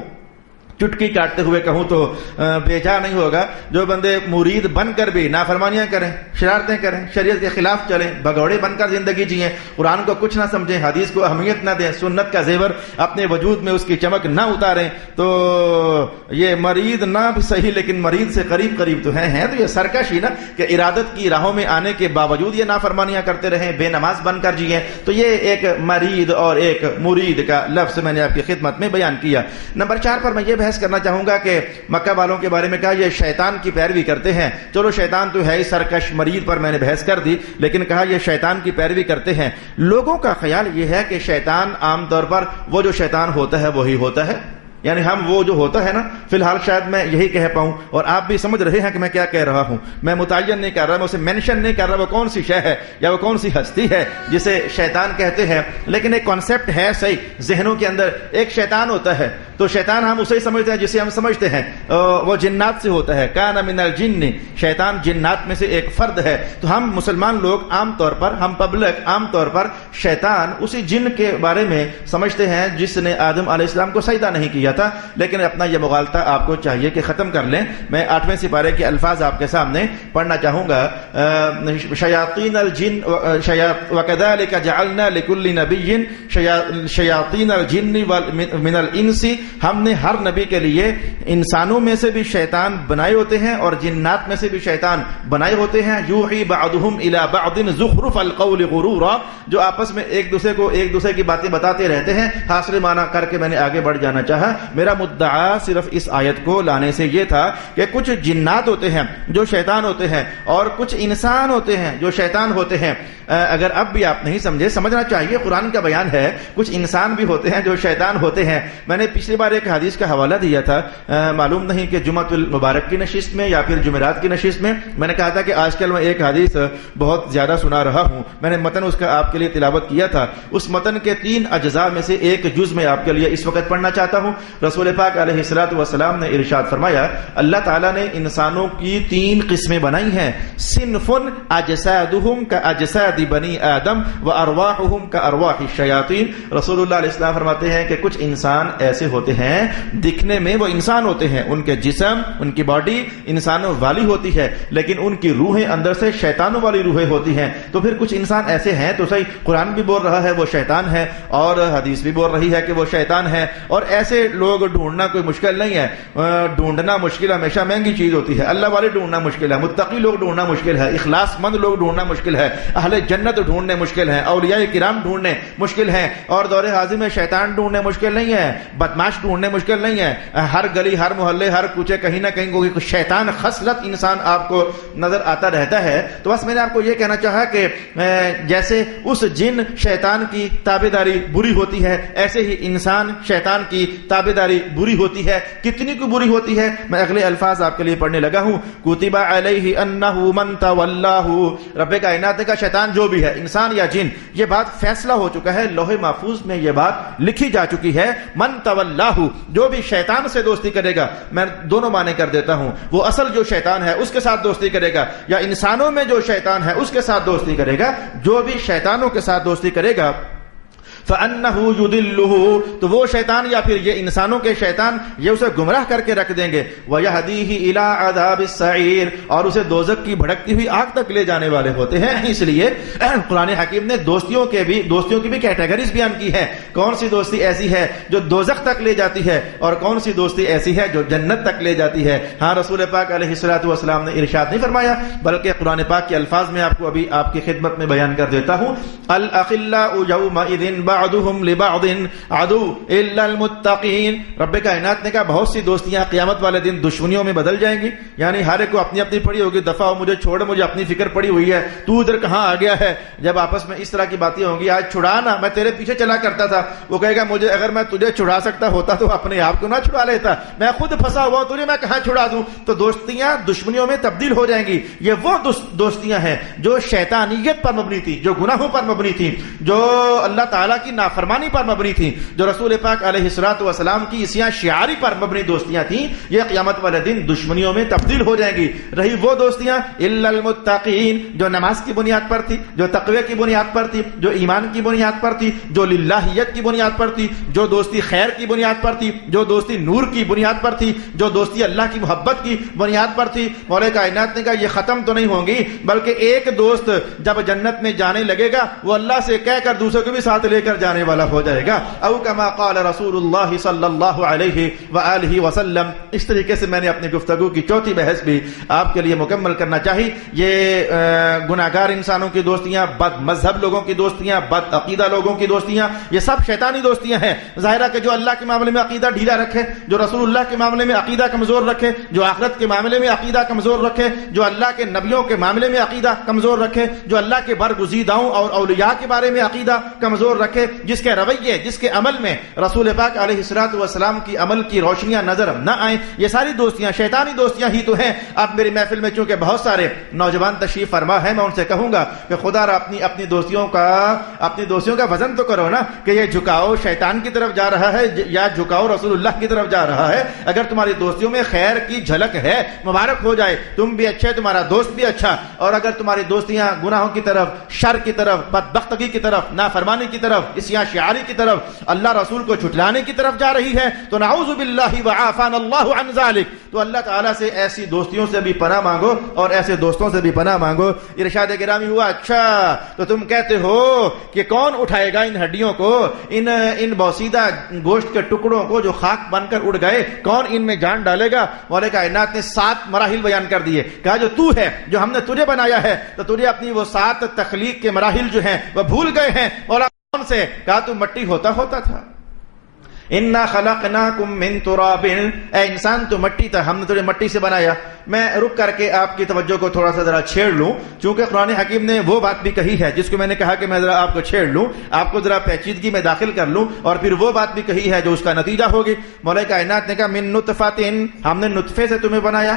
چٹکی کاٹتے ہوئے کہوں تو بے جا نہیں ہوگا, جو بندے مرید بن کر بھی نافرمانیاں کریں, شرارتیں کریں, شریعت کے خلاف چلیں, بھگوڑے بن کر زندگی جئیں, قرآن کو کچھ نہ سمجھیں, حدیث کو اہمیت نہ دیں, سنت کا زیور اپنے وجود میں اس کی چمک نہ اتاریں, تو یہ مرید نہ بھی صحیح لیکن مرید سے قریب تو ہیں. تو یہ سرکش ہی نا کہ ارادت کی راہوں میں آنے کے باوجود یہ نافرمانیاں کرتے رہیں, بے نماز بن کر جئیں. تو یہ ایک مرید اور ایک مرید کا لفظ میں نے آپ کی خدمت میں بیان کیا. نمبر 4 پر میں یہ کرنا چاہوں گا کہ مکہ والوں کے بارے میں کہا یہ شیطان کی پیروی کرتے ہیں. چلو شیطان تو ہے ہی, سرکش مرید پر میں نے بحث کر دی, لیکن کہا یہ شیطان کی پیروی کرتے ہیں. لوگوں کا خیال یہ ہے کہ شیطان عام طور پر وہ جو شیطان ہوتا ہے وہی ہوتا ہے, یعنی ہم وہ جو ہوتا ہے نا, فی الحال شاید میں یہی کہہ پاؤں اور آپ بھی سمجھ رہے ہیں کہ میں کیا کہہ رہا ہوں. میں متعین نہیں کر رہا, میں اسے مینشن نہیں کر رہا وہ کون سی شے ہے یا وہ کون سی ہستی ہے جسے شیطان کہتے ہیں, لیکن ایک کانسیپٹ ہے صحیح ذہنوں کے اندر. ایک شیطان ہوتا ہے تو شیطان ہم اسے سمجھتے ہیں جسے ہم سمجھتے ہیں وہ جنات سے ہوتا ہے، کان من الجن، شیطان جنات میں سے ایک فرد ہے۔ تو ہم مسلمان لوگ عام طور پر، ہم پبلک عام طور پر شیطان اسی جن کے بارے میں سمجھتے ہیں جس نے آدم علیہ السلام کو سجدہ نہیں کیا تھا، لیکن اپنا یہ مغالطہ آپ کو چاہیے کہ ختم کر لیں۔ میں 8ویں سپارے کے الفاظ آپ کے سامنے پڑھنا چاہوں گا۔ شیاطین الجن وکذالک جعلنا لکل نبی شیاطین الجن من الانس، ہم نے ہر نبی کے لیے انسانوں میں سے بھی شیطان بنائے ہوتے ہیں اور جنات میں سے بھی شیطان بنائے ہوتے ہیں۔ یوحی بعضهم الی بعض زخرف القول غرورا، جو آپس میں ایک دوسرے کی باتیں بتاتے رہتے ہیں۔ حاصل معنی کر کے میں نے آگے بڑھ جانا چاہا۔ میرا مدعا صرف اس آیت کو لانے سے یہ تھا کہ کچھ جنات ہوتے ہیں جو شیطان ہوتے ہیں اور کچھ انسان ہوتے ہیں جو شیطان ہوتے ہیں۔ اگر اب بھی آپ نہیں سمجھے، سمجھنا چاہیے، قرآن کا بیان ہے، کچھ انسان بھی ہوتے ہیں جو شیطان ہوتے ہیں۔ میں نے پچھلی بار ایک حدیث کا حوالہ دیا تھا، معلوم نہیں کہ جمعۃ المبارک کی نشست میں یا پھر جمعرات کی نشست میں نے کہا تھا کہ آج کل میں ایک حدیث بہت زیادہ سنا رہا ہوں۔ میں نے متن اس کا آپ کے لیے تلاوت کیا تھا۔ اس متن کے 3 اجزاء میں سے ایک جز میں آپ کے لیے اس وقت پڑھنا چاہتا ہوں۔ رسول پاک علیہ الصلوۃ والسلام نے ارشاد فرمایا، اللہ تعالیٰ نے انسانوں کی 3 قسمیں بنائی ہیں، صنف اجسادهم کاجساد بنی آدم وارواحهم کارواح الشیاطین۔ رسول اللہ علیہ السلام فرماتے ہیں کہ کچھ انسان ایسے ہوتے ہیں، دکھنے میں وہ انسان ہوتے ہیں، ان کے جسم، ان کی باڈی انسانوں والی ہوتی ہے، لیکن ان کی روحیں اندر سے شیطانوں والی روحیں ہوتی ہیں۔ تو پھر کچھ انسان ایسے ہیں، تو صحیح قرآن بھی بول رہا ہے وہ شیطان ہے اور حدیث بھی بول رہی ہے کہ وہ شیطان ہے، اور ایسے لوگ ڈھونڈنا کوئی مشکل نہیں ہے۔ ڈھونڈنا مشکل ہمیشہ مہنگی چیز ہوتی ہے۔ اللہ والے ڈھونڈنا مشکل ہے، متقی لوگ ڈھونڈنا مشکل ہے، اخلاص مند لوگ ڈھونڈنا مشکل ہے، اہل جنت ڈھونڈنے مشکل ہیں، اولیاء کرام ڈھونڈنے مشکل ہیں، اور دور حاضر میں شیطان ڈھونڈنے مشکل نہیں ہے، بدماش ڈھونڈنے مشکل نہیں ہے۔ ہر گلی، ہر محلے، ہر کوچے کہیں نہ کہیں کوئی شیطان خصلت انسان آپ کو نظر آتا رہتا ہے۔ تو بس میں نے آپ کو یہ کہنا چاہا کہ جیسے اس جن شیطان کی تابعداری بری ہوتی ہے، ایسے ہی انسان شیطان کی تابعداری بری ہوتی ہے۔ کتنی کو بری ہوتی ہے، میں اگلے الفاظ آپ کے لیے پڑھنے لگا ہوں۔ کتب علیہ انہ من تولاہ، رب کائنات کا شیطان جو بھی ہے، انسان یا جن، یہ بات فیصلہ ہو چکا ہے، لوح محفوظ میں یہ بات لکھی جا چکی ہے۔ من تولاہ، جو بھی شیطان سے دوستی کرے گا، میں دونوں معنی کر دیتا ہوں، وہ اصل جو شیطان ہے اس کے ساتھ دوستی کرے گا، یا انسانوں میں جو شیطان ہے اس کے ساتھ دوستی کرے گا، جو بھی شیطانوں کے ساتھ دوستی کرے گا فَأَنَّهُ يُضِلُّهُ، تو وہ شیطان یا پھر یہ انسانوں کے شیطان یہ اسے گمراہ کر کے رکھ دیں گے، وَيَهْدِيهِ إِلَىٰ عَذَابِ السَّعِيرِ، اور اسے دوزخ کی بھڑکتی ہوئی آگ تک لے جانے والے ہوتے ہیں۔ اس لیے قرآن حکیم نے دوستیوں کی بھی کیٹیگریز بیان کی ہے، کون سی دوستی ایسی ہے جو دوزخ تک لے جاتی ہے اور کون سی دوستی ایسی ہے جو جنت تک لے جاتی ہے۔ ہاں، رسول پاک علیہ الصلوۃ والسلام نے ارشاد نہیں فرمایا، بلکہ قرآن پاک کے الفاظ میں آپ کو ابھی آپ کی خدمت میں بیان کر دیتا ہوں۔ الْأَخِلَّاءُ يَوْمَئِذٍ بعضهم لبعض عدو الا المتقین، رب کائنات نے کہا بہت سی دوستیاں قیامت والے دن دشمنیوں میں بدل جائیں گی، یعنی ہر ایک کو اپنی اپنی پڑی ہوگی، دفعہ ہو مجھے چھوڑ، مجھے اپنی فکر پڑی ہوئی ہے، تو ادھر کہاں آ گیا ہے۔ جب آپس میں اس طرح کی باتیں ہوں گی، آج چھڑانا، میں تیرے پیچھے چلا کرتا تھا، وہ کہے گا مجھے اگر میں تجھے چھڑا سکتا ہوتا تو اپنے آپ کو نہ چھڑا لیتا، میں خود پھنسا ہوا تجھے میں کہاں چھڑا دوں۔ تو دوستیاں دشمنیوں میں تبدیل ہو جائیں گی۔ یہ وہ دوستیاں ہیں جو شیطانیت پر مبنی تھی، جو گناہوں پر مبنی تھی، جو اللہ تعالیٰ کی نافرمانی پر مبنی تھی، جو رسول پاک علیہ الصلوۃ والسلام کی عصیاں شعاری پر مبنی دوستیاں تھیں، یہ قیامت والے دن دشمنیوں میں تبدیل ہو جائیں گی۔ رہی وہ دوستیاں الا المتقین، جو نماز کی بنیاد پر تھی، جو تقوی کی بنیاد پر تھی، جو ایمان کی بنیاد پر تھی، جو للہیت کی بنیاد پر تھی، جو دوستی خیر کی بنیاد پر تھی، جو دوستی نور کی بنیاد پر تھی، جو دوستی اللہ کی محبت کی بنیاد پر تھی۔ مولا کائنات نے کہا یہ ختم تو نہیں ہوں گی، بلکہ ایک دوست جب جنت میں جانے لگے گا وہ اللہ سے کہہ کر دوسروں کو بھی ساتھ لے کر جانے والا ہو جائے گا۔ او کما قال رسول اللہ صلی اللہ علیہ وآلہ وسلم۔ اس طریقے سے میں نے اپنی گفتگو کی چوتھی بحث بھی آپ کے لیے مکمل کرنا چاہی۔ یہ گناہگار انسانوں کی دوستیاں، بد مذہب لوگوں کی دوستیاں، بد عقیدہ لوگوں کی دوستیاں، یہ سب شیطانی دوستیاں ہیں۔ ظاہرہ کہ جو اللہ کے معاملے میں عقیدہ ڈھیلا رکھے، جو رسول اللہ کے معاملے میں عقیدہ کمزور رکھے، جو آخرت کے معاملے میں عقیدہ کمزور رکھے، جو اللہ کے نبیوں کے معاملے میں عقیدہ کمزور رکھے، جو اللہ کے برگزیداؤں اور اولیاء کے بارے میں عقیدہ کمزور رکھے، رکھے، جس کے رویے، جس کے عمل میں رسول پاک علیہ الصلوۃ والسلام کی عمل کی روشنیاں نظر نہ آئیں، یہ ساری دوستیاں شیطانی دوستیاں ہی تو ہیں۔ اب میری محفل میں چونکہ بہت سارے نوجوان تشریف فرما ہے، میں ان سے کہوں گا کہ خدا را اپنی دوستیوں کا وزن تو کرو نا، کہ یہ جھکاؤ شیطان کی طرف جا رہا ہے یا جھکاؤ رسول اللہ کی طرف جا رہا ہے۔ اگر تمہاری دوستیوں میں خیر کی جھلک ہے، مبارک ہو جائے، تم بھی اچھے، تمہارا دوست بھی اچھا۔ اور اگر تمہاری دوستیاں گناہوں کی طرف، شر کی طرف، بدبختگی کی طرف، نافرمانی کی طرف، اسیاں شعاری کی طرف، اللہ رسول کو جھٹلانے کی طرف جا رہی ہے، تو نعوذ باللہ وعافانا اللہ عن ذلک، تو اللہ تعالیٰ سے ایسی دوستیوں سے بھی پناہ مانگو اور ایسے دوستوں سے بھی پناہ مانگو۔ ارشاد گرامی ہوا، اچھا تو تم کہتے ہو کہ کون اٹھائے گا ان ہڈیوں کو، ان بوسیدہ گوشت کے ٹکڑوں کو جو خاک بن کر اڑ گئے، کون ان میں جان ڈالے گا؟ مولا کائنات نے 7 مراحل بیان کر دیے، کہا جو تو ہے، جو ہم نے تجھے بنایا ہے، تو تجھے اپنی وہ 7 تخلیق کے مراحل جو ہیں وہ بھول گئے ہیں۔ مولا کون سے؟ کہا تو مٹی ہوتا تھا، اِنَّا خَلَقْنَاكُم مِّن تُرَابٍ، اے انسان تو مٹی تھا، ہم نے تجھے مٹی سے بنایا۔ میں رک کر کے آپ کی توجہ کو تھوڑا سا ذرا چھیڑ لوں، چونکہ قرآن حکیم نے وہ بات بھی کہی ہے جس کو میں نے کہا کہ میں ذرا آپ کو چھیڑ لوں، آپ کو ذرا پیچیدگی میں داخل کر لوں، اور پھر وہ بات بھی کہی ہے جو اس کا نتیجہ ہوگی۔ مولا کائنات نے کہا من نطفۃ، ہم نے نطفے سے تمہیں بنایا،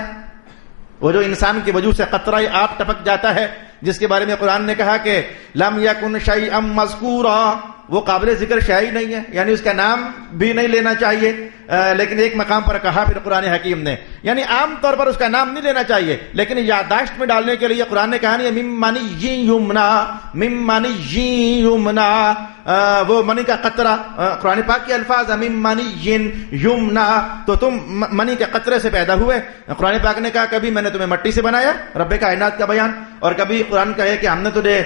وہ جو انسان کے وجود سے قطرہ آب ٹپک جاتا ہے، جس کے بارے میں قرآن نے کہا کہ لم یکن شیئا مذکورا، وہ قابل ذکر شیء نہیں ہے، یعنی اس کا نام بھی نہیں لینا چاہیے، لیکن ایک مقام پر کہا پھر قرآن حکیم نے، یعنی عام طور پر اس کا نام نہیں لینا چاہیے، لیکن یادداشت میں ڈالنے کے لیے قرآن نے کہا نہیں مِن مَنِيٍّ یمنا، وہ منی کا قطرہ، قرآن پاک کے الفاظ مِن مَنِيٍّ یمنا، تو تم منی کے قطرے سے پیدا ہوئے۔ قرآن پاک نے کہا کبھی میں نے تمہیں مٹی سے بنایا، رب کائنات کا بیان، اور کبھی قرآن کہے کہ ہم نے تجھے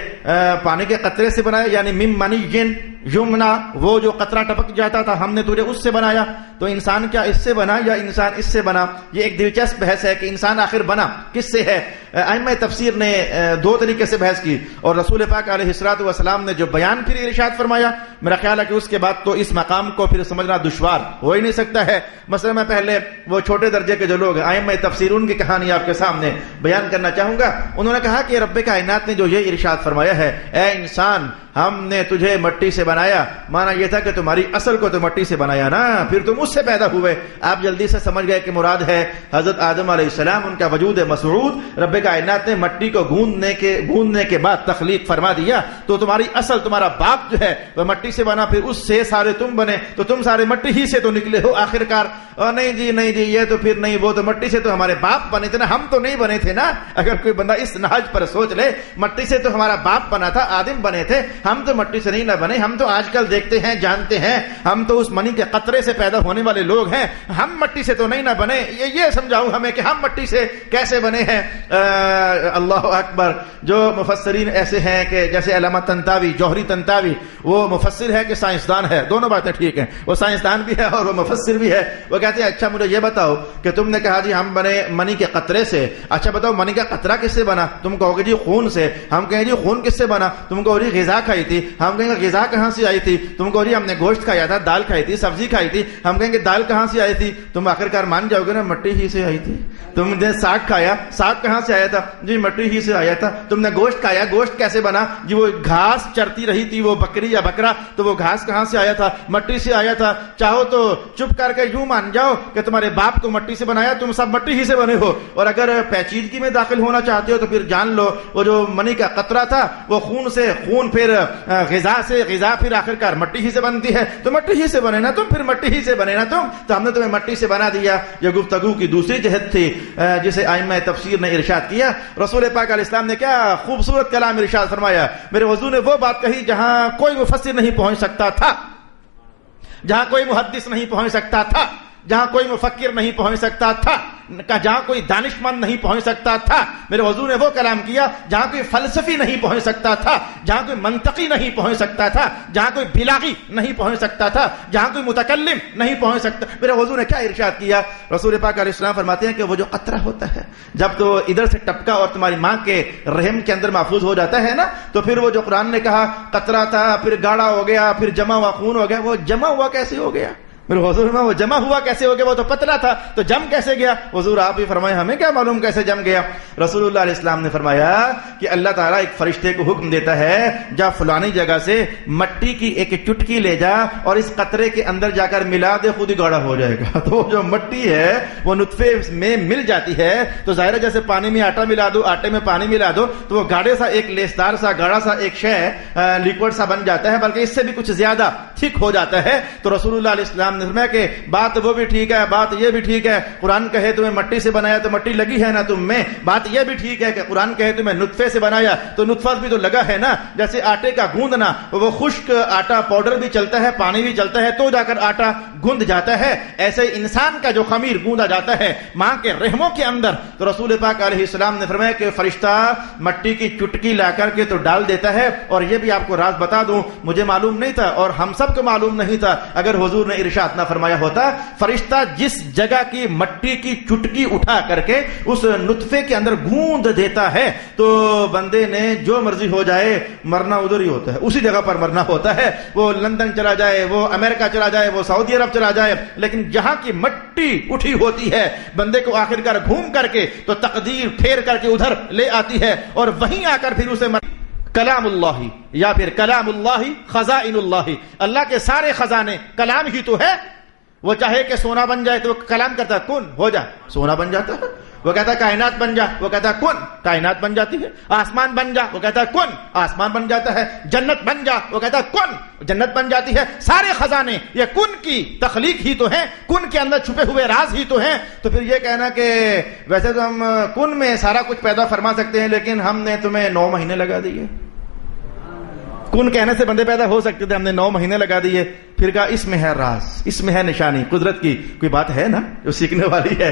پانی کے قطرے سے بنایا، یعنی مِن مَنِيٍّ یمنا، وہ جو قطرہ ٹپک جاتا تھا ہم نے تجھے اس سے بنایا۔ تو انسان کیا اس سے بنا یا انسان اس سے بنا؟ یہ ایک دلچسپ بحث ہے کہ انسان آخر بنا کس سے ہے۔ ائمہ تفسیر نے 2 طریقے سے بحث کی، اور رسول پاک علیہ الصلوۃ والسلام نے جو بیان پھر ارشاد فرمایا، میرا خیال ہے کہ اس کے بعد تو اس مقام کو پھر سمجھنا دشوار ہو ہی نہیں سکتا ہے۔ مثلا میں پہلے وہ چھوٹے درجے کے جو لوگ ائمہ تفسیر، ان کی کہانی آپ کے سامنے بیان کرنا چاہوں گا۔ انہوں نے کہا کہ رب کائنات نے جو یہ ارشاد فرمایا ہے، اے انسان ہم نے تجھے مٹی سے بنایا، مانا یہ تھا کہ تمہاری اصل کو تو مٹی سے بنایا نا، پھر تم اس سے پیدا ہوئے۔ آپ جلدی سے سمجھ گئے کہ مراد ہے حضرت آدم علیہ السلام، ان کا وجود مسعود۔ رب کائنات نے مٹی کو گوندنے کے بعد تخلیق فرما دیا، تو تمہاری اصل، تمہارا باپ جو ہے وہ مٹی سے بنا، پھر اس سے سارے تم بنے، تو تم سارے مٹی ہی سے تو نکلے ہو آخرکار۔ اور نہیں جی یہ تو پھر نہیں، وہ تو مٹی سے تو ہمارے باپ بنے تھے نا، ہم تو نہیں بنے تھے نا۔ اگر کوئی بندہ اس نہج پر سوچ لے، مٹی سے تو ہمارا باپ بنا تھا، آدم بنے تھے، ہم تو مٹی سے نہیں نہ بنے، ہم تو آج کل دیکھتے ہیں، جانتے ہیں، ہم تو اس منی کے قطرے سے پیدا ہونے والے لوگ ہیں، ہم مٹی سے تو نہیں نہ بنے۔ یہ سمجھاؤ ہمیں کہ ہم مٹی سے کیسے بنے ہیں۔ اللہ اکبر۔ جو مفسرین ایسے ہیں کہ جیسے علامہ طنطاوی، جوہری طنطاوی، وہ مفسر ہے کہ سائنسدان ہے، دونوں باتیں ٹھیک ہیں، وہ سائنسدان بھی ہے اور وہ مفسر بھی ہے۔ وہ کہتے ہیں اچھا مجھے یہ بتاؤ کہ تم نے کہا جی ہم بنے منی کے قطرے سے، اچھا بتاؤ منی کا قطرہ کس سے بنا؟ تم کہو گے جی خون سے، ہم کہیں جی خون کس سے بنا؟ تم کہو جی غذا کھائی تھی، ہم کہیں گے غذا کہاں سے آئی تھی؟ تم کہو جی ہم نے گوشت کھایا تھا، دال کھائی تھی، سبزی کھائی تھی، ہم کہیں گے دال کہاں سے آئی تھی؟ تم آخرکار مان جاؤ گے نا مٹی ہی سے آئی تھی۔ تم نے ساگ کھایا، ساگ کہاں سے آیا تھا؟ جی مٹی ہی سے آیا تھا۔ تم نے گوشت کھایا، گوشت کیسے بنا؟ جی وہ گھاس چرتی رہی تھی، وہ بکری یا بکرا، تو وہ گھاس کہاں سے آیا تھا؟ مٹی سے آیا تھا۔ چاہو تو چپ کر کے یوں مان جاؤ کہ تمہارے باپ کو مٹی سے بنایا، تم سب مٹی ہی سے بنے ہو، اور اگر پیچیدگی میں داخل ہونا چاہتے ہو تو پھر جان لو وہ جو منی کا قطرہ تھا وہ خون سے، خون پھر غذا سے، غذا پھر آخرکار مٹی ہی سے بنتی ہے، تو مٹی ہی سے بنے نا تم، پھر مٹی ہی سے بنے نا تم، تو ہم نے تمہیں مٹی سے بنا دیا۔ یہ گفتگو کی دوسری جہت تھی جسے ائمہ تفسیر نے ارشاد کیا۔ رسول پاک علیہ السلام نے کیا خوبصورت کلام ارشاد فرمایا۔ میرے حضور نے وہ بات کہی جہاں کوئی مفسر نہیں پہنچ سکتا تھا، جہاں کوئی محدث نہیں پہنچ سکتا تھا، جہاں کوئی مفکر نہیں پہنچ سکتا تھا، جہاں کوئی دانش مند نہیں پہنچ سکتا تھا۔ میرے حضور نے وہ کلام کیا جہاں کوئی فلسفی نہیں پہنچ سکتا تھا، جہاں کوئی منطقی نہیں پہنچ سکتا تھا، جہاں کوئی بلاغی نہیں پہنچ سکتا تھا، جہاں کوئی متکلم نہیں پہنچ سکتا۔ میرے حضور نے کیا ارشاد کیا؟ رسول پاک علیہ السلام فرماتے ہیں کہ وہ جو قطرہ ہوتا ہے جب تو ادھر سے ٹپکا اور تمہاری ماں کے رحم کے اندر محفوظ ہو جاتا ہے نا، تو پھر وہ جو قرآن نے کہا قطرہ تھا، پھر گاڑھا ہو گیا، پھر جمع ہوا خون ہو گیا، وہ جمع ہوا کیسے ہو گیا؟ میرے حضور میں وہ جمع ہوا کیسے ہو گیا؟ وہ تو پتلا تھا، تو جم کیسے گیا؟ حضور آپ ہی فرمائے، ہمیں کیا معلوم کیسے جم گیا؟ رسول اللہ علیہ السلام نے فرمایا کہ اللہ تعالیٰ ایک فرشتے کو حکم دیتا ہے، جا فلانی جگہ سے مٹی کی ایک چٹکی لے جا اور اس قطرے کے اندر جا کر ملا دے، خود ہی گاڑھا ہو جائے گا۔ تو جو مٹی ہے وہ نطفے میں مل جاتی ہے، تو ظاہر ہے جیسے پانی میں آٹا ملا دو، آٹے میں پانی ملا دو تو وہ گاڑھے سا ایک لیسدار سا گاڑھا سا ایک شے لیکوڈ سا بن جاتا ہے، بلکہ اس سے بھی کچھ زیادہ تھک ہو جاتا ہے۔ تو رسول اللہ علیہ السلام نے فرمایا کہ بات وہ بھی ٹھیک ہے، بات یہ بھی ٹھیک ہے، قرآن کہے تمہیں مٹی سے بنایا تو مٹی لگی ہے نا تم میں، بات یہ بھی ٹھیک ہے کہ قرآن کہے تمہیں نطفے سے بنایا تو نطفہ بھی تو لگا ہے نا، جیسے آٹے کا گوندنا، وہ خشک آٹا پاؤڈر بھی چلتا ہے، پانی بھی چلتا ہے تو جا کر آٹا گوند جاتا ہے، ایسے انسان کا جو خمیر گوندا جاتا ہے ماں کے رحموں کے اندر۔ تو رسول پاک علیہ السلام نے فرمایا کہ فرشتہ مٹی کی چٹکی لا کر کے تو ڈال دیتا ہے۔ اور یہ بھی آپ کو راز بتا دوں، مجھے معلوم نہیں تھا اور ہم سب کو معلوم نہیں تھا، اگر حضور نے ارشاد نہ فرمایا ہوتا، فرشتہ جس جگہ کی مٹی کی چٹکی اٹھا کر کے اس نطفے کے اندر گوند دیتا ہے تو بندے نے جو مرضی ہو جائے مرنا ادھر ہی ہوتا ہے، اسی جگہ پر مرنا ہوتا ہے۔ وہ لندن چلا جائے، وہ امریکہ چلا جائے، وہ سعودی عرب چلا جائے، لیکن جہاں کی مٹی اٹھی ہوتی ہے بندے کو آخر کار گھوم کر کے تو تقدیر پھیر کر کے ادھر لے آتی ہے، اور وہیں آ کر پھر اسے کلام اللہ یا پھر کلام اللہ خزائن اللہ، اللہ کے سارے خزانے کلام ہی تو ہے۔ وہ چاہے کہ سونا بن جائے تو وہ کلام کرتا ہے کن ہو جا، سونا بن جاتا ہے۔ وہ کہتا ہے کائنات بن جا، وہ کہتا ہے کن، کائنات بن جاتی ہے۔ آسمان بن جا، وہ کہتا ہے کن، آسمان بن جاتا ہے۔ جنت بن جا، وہ کہتا ہے کن، جنت بن جاتی ہے۔ سارے خزانے یہ کن کی تخلیق ہی تو ہیں، کن کے اندر چھپے ہوئے راز ہی تو ہیں۔ تو پھر یہ کہنا کہ ویسے تو ہم کن میں سارا کچھ پیدا فرما سکتے ہیں، لیکن ہم نے تمہیں 9 مہینے لگا دیے۔ کن کہنے سے بندے پیدا ہو سکتے تھے، ہم نے 9 مہینے لگا دیے۔ پھر کہا اس میں ہے راز، اس میں ہے نشانی قدرت کی، کوئی بات ہے نا جو سیکھنے والی ہے۔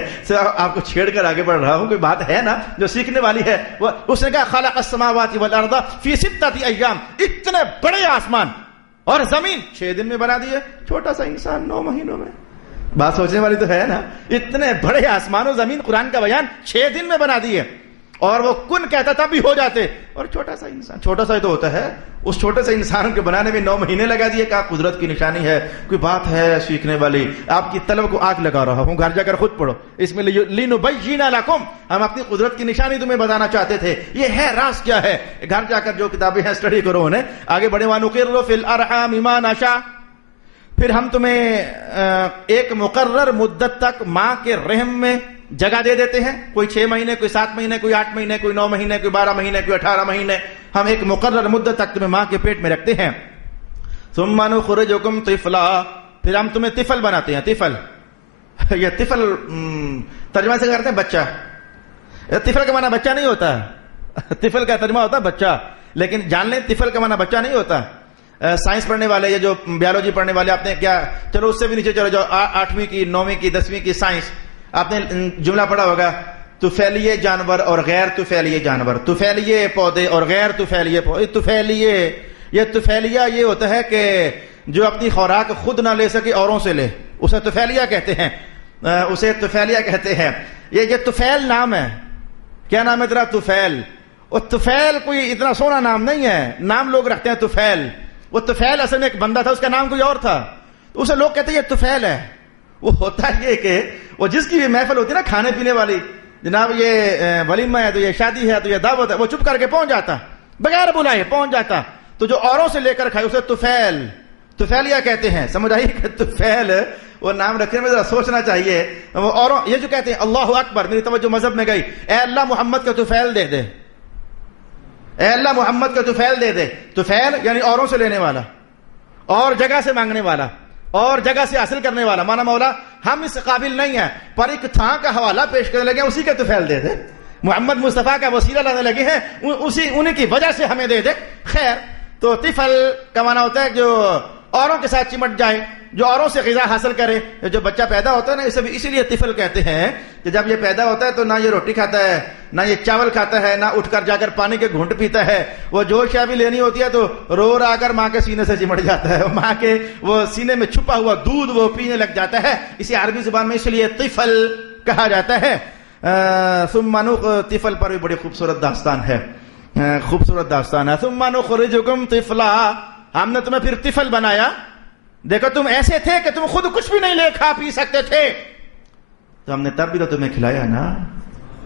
آپ کو چھیڑ کر آگے بڑھ رہا ہوں، کوئی بات ہے نا جو سیکھنے والی ہے۔ اس نے کہا خلق السماوات والارض فی 6 ایام، اتنے بڑے آسمان اور زمین 6 دن میں بنا دیے، چھوٹا سا انسان 9 مہینوں میں۔ بات سوچنے والی تو ہے نا، اتنے بڑے آسمان و زمین قرآن کا بیان 6 دن میں بنا دیے، اور وہ کن کہتا تب بھی ہو جاتے، اور چھوٹا سا انسان، چھوٹا سا ہی تو ہوتا ہے، اس چھوٹے سے انسان کے بنانے میں 9 مہینے لگا دیے۔ کہا قدرت کی نشانی ہے، کوئی بات ہے سیکھنے والی۔ آپ کی طلب کو آگ لگا رہا ہوں، گھر جا کر خود پڑھو، اس میں لِنُبَيِّنَ لَكُمْ، ہم اپنی قدرت کی نشانی تمہیں بتانا چاہتے تھے، یہ ہے راز کیا ہے۔ گھر جا کر جو کتابیں ہیں اسٹڈی کرو انہیں، آگے بڑھے۔ وَنُقِرُّ فِي الْأَرْحَامِ مَا نَشَاءُ، پھر ہم تمہیں ایک مقرر مدت تک ماں کے رحم میں جگہ دے دیتے ہیں، کوئی 6 مہینے، کوئی 7 مہینے، کوئی 8 مہینے، کوئی 9 مہینے، کوئی 12 مہینے، کوئی 18 مہینے، ہم ایک مقرر مدت تک تمہیں ماں کے پیٹ میں رکھتے ہیں۔ ثم نخرجکم طفلا، پھر ہم تمہیں طفل بناتے ہیں۔ طفل، یہ طفل ترجمہ سے کرتے ہیں بچہ۔ طفل کا معنی بچہ نہیں ہوتا، طفل کا ترجمہ ہوتا ہے بچہ، لیکن جان لیں طفل کا معنی بچہ نہیں ہوتا۔ سائنس پڑھنے والے یا جو بیولوجی پڑھنے والے، آپ نے کیا، چلو اس سے بھی نیچے چلو جاؤ، 8ویں کی 9ویں کی 10ویں کی سائنس، آپ نے جملہ پڑھا ہوگا طفیلیے جانور اور غیر طفیلیے جانور، طفیلیے پودے اور غیر طفیلیے پودے۔ طفیلیے، یہ طفیلیہ یہ ہوتا ہے کہ جو اپنی خوراک خود نہ لے سکے اوروں سے لے، اسے طفیلیہ کہتے ہیں، اسے طفیلیہ کہتے ہیں۔ یہ طفیل نام ہے، کیا نام ہے تیرا؟ طفیل۔ اور طفیل کوئی اتنا سونا نام نہیں ہے، نام لوگ رکھتے ہیں طفیل۔ وہ طفیل اصل میں ایک بندہ تھا، اس کا نام کوئی اور تھا، تو اسے لوگ کہتے ہیں یہ طفیل ہے۔ وہ ہوتا یہ کہ وہ جس کی بھی محفل ہوتی ہے نا کھانے پینے والی، جناب یہ ولیمہ ہے تو یہ شادی ہے تو یہ دعوت ہے، وہ چپ کر کے پہنچ جاتا، بغیر بلائے پہنچ جاتا، تو جو اوروں سے لے کر کھائے اسے طفیل، طفیلیہ کہتے ہیں۔ سمجھ آئی کہ طفیل وہ نام رکھنے میں ذرا سوچنا چاہیے۔ وہ اوروں، یہ جو کہتے ہیں اللہ اکبر، میری توجہ مذہب میں گئی، اے اللہ محمد کا طفیل دے دے، اے اللہ محمد کا طفیل دے دے۔ طفیل یعنی اوروں سے لینے والا، اور جگہ سے مانگنے والا، اور جگہ سے حاصل کرنے والا۔ مانا مولا ہم اس قابل نہیں ہیں، پر ایک تھا کا حوالہ پیش کرنے لگے، اسی کا طفیل دے دے، محمد مصطفیٰ کا وسیلہ لانے لگے ہیں، انہیں کی وجہ سے ہمیں دے دے۔ خیر، تو طفل کا معنی ہوتا ہے جو اوروں کے ساتھ چمٹ جائے، جو اوروں سے غذا حاصل کرے۔ جو بچہ پیدا ہوتا ہے نا، اسے بھی اسی لیے طفل کہتے ہیں کہ جب یہ پیدا ہوتا ہے تو نہ یہ روٹی کھاتا ہے، نہ یہ چاول کھاتا ہے، نہ اٹھ کر جا کر پانی کے گھونٹ پیتا ہے۔ وہ جو شے بھی لینی ہوتی ہے تو رو آ کر ماں کے سینے سے چمٹ جاتا ہے، ماں کے وہ سینے میں چھپا ہوا دودھ وہ پینے لگ جاتا ہے۔ اسی عربی زبان میں اس لیے طفل کہا جاتا ہے۔ ثم طفل پر بھی بڑی خوبصورت داستان ہے، خوبصورت داستان ہے۔ ثم نخرجکم طفلا، ہم نے تمہیں پھر طفل بنایا، دیکھو تم ایسے تھے کہ تم خود کچھ بھی نہیں لے کھا پی سکتے تھے، تو ہم نے تب بھی تو تمہیں کھلایا نا،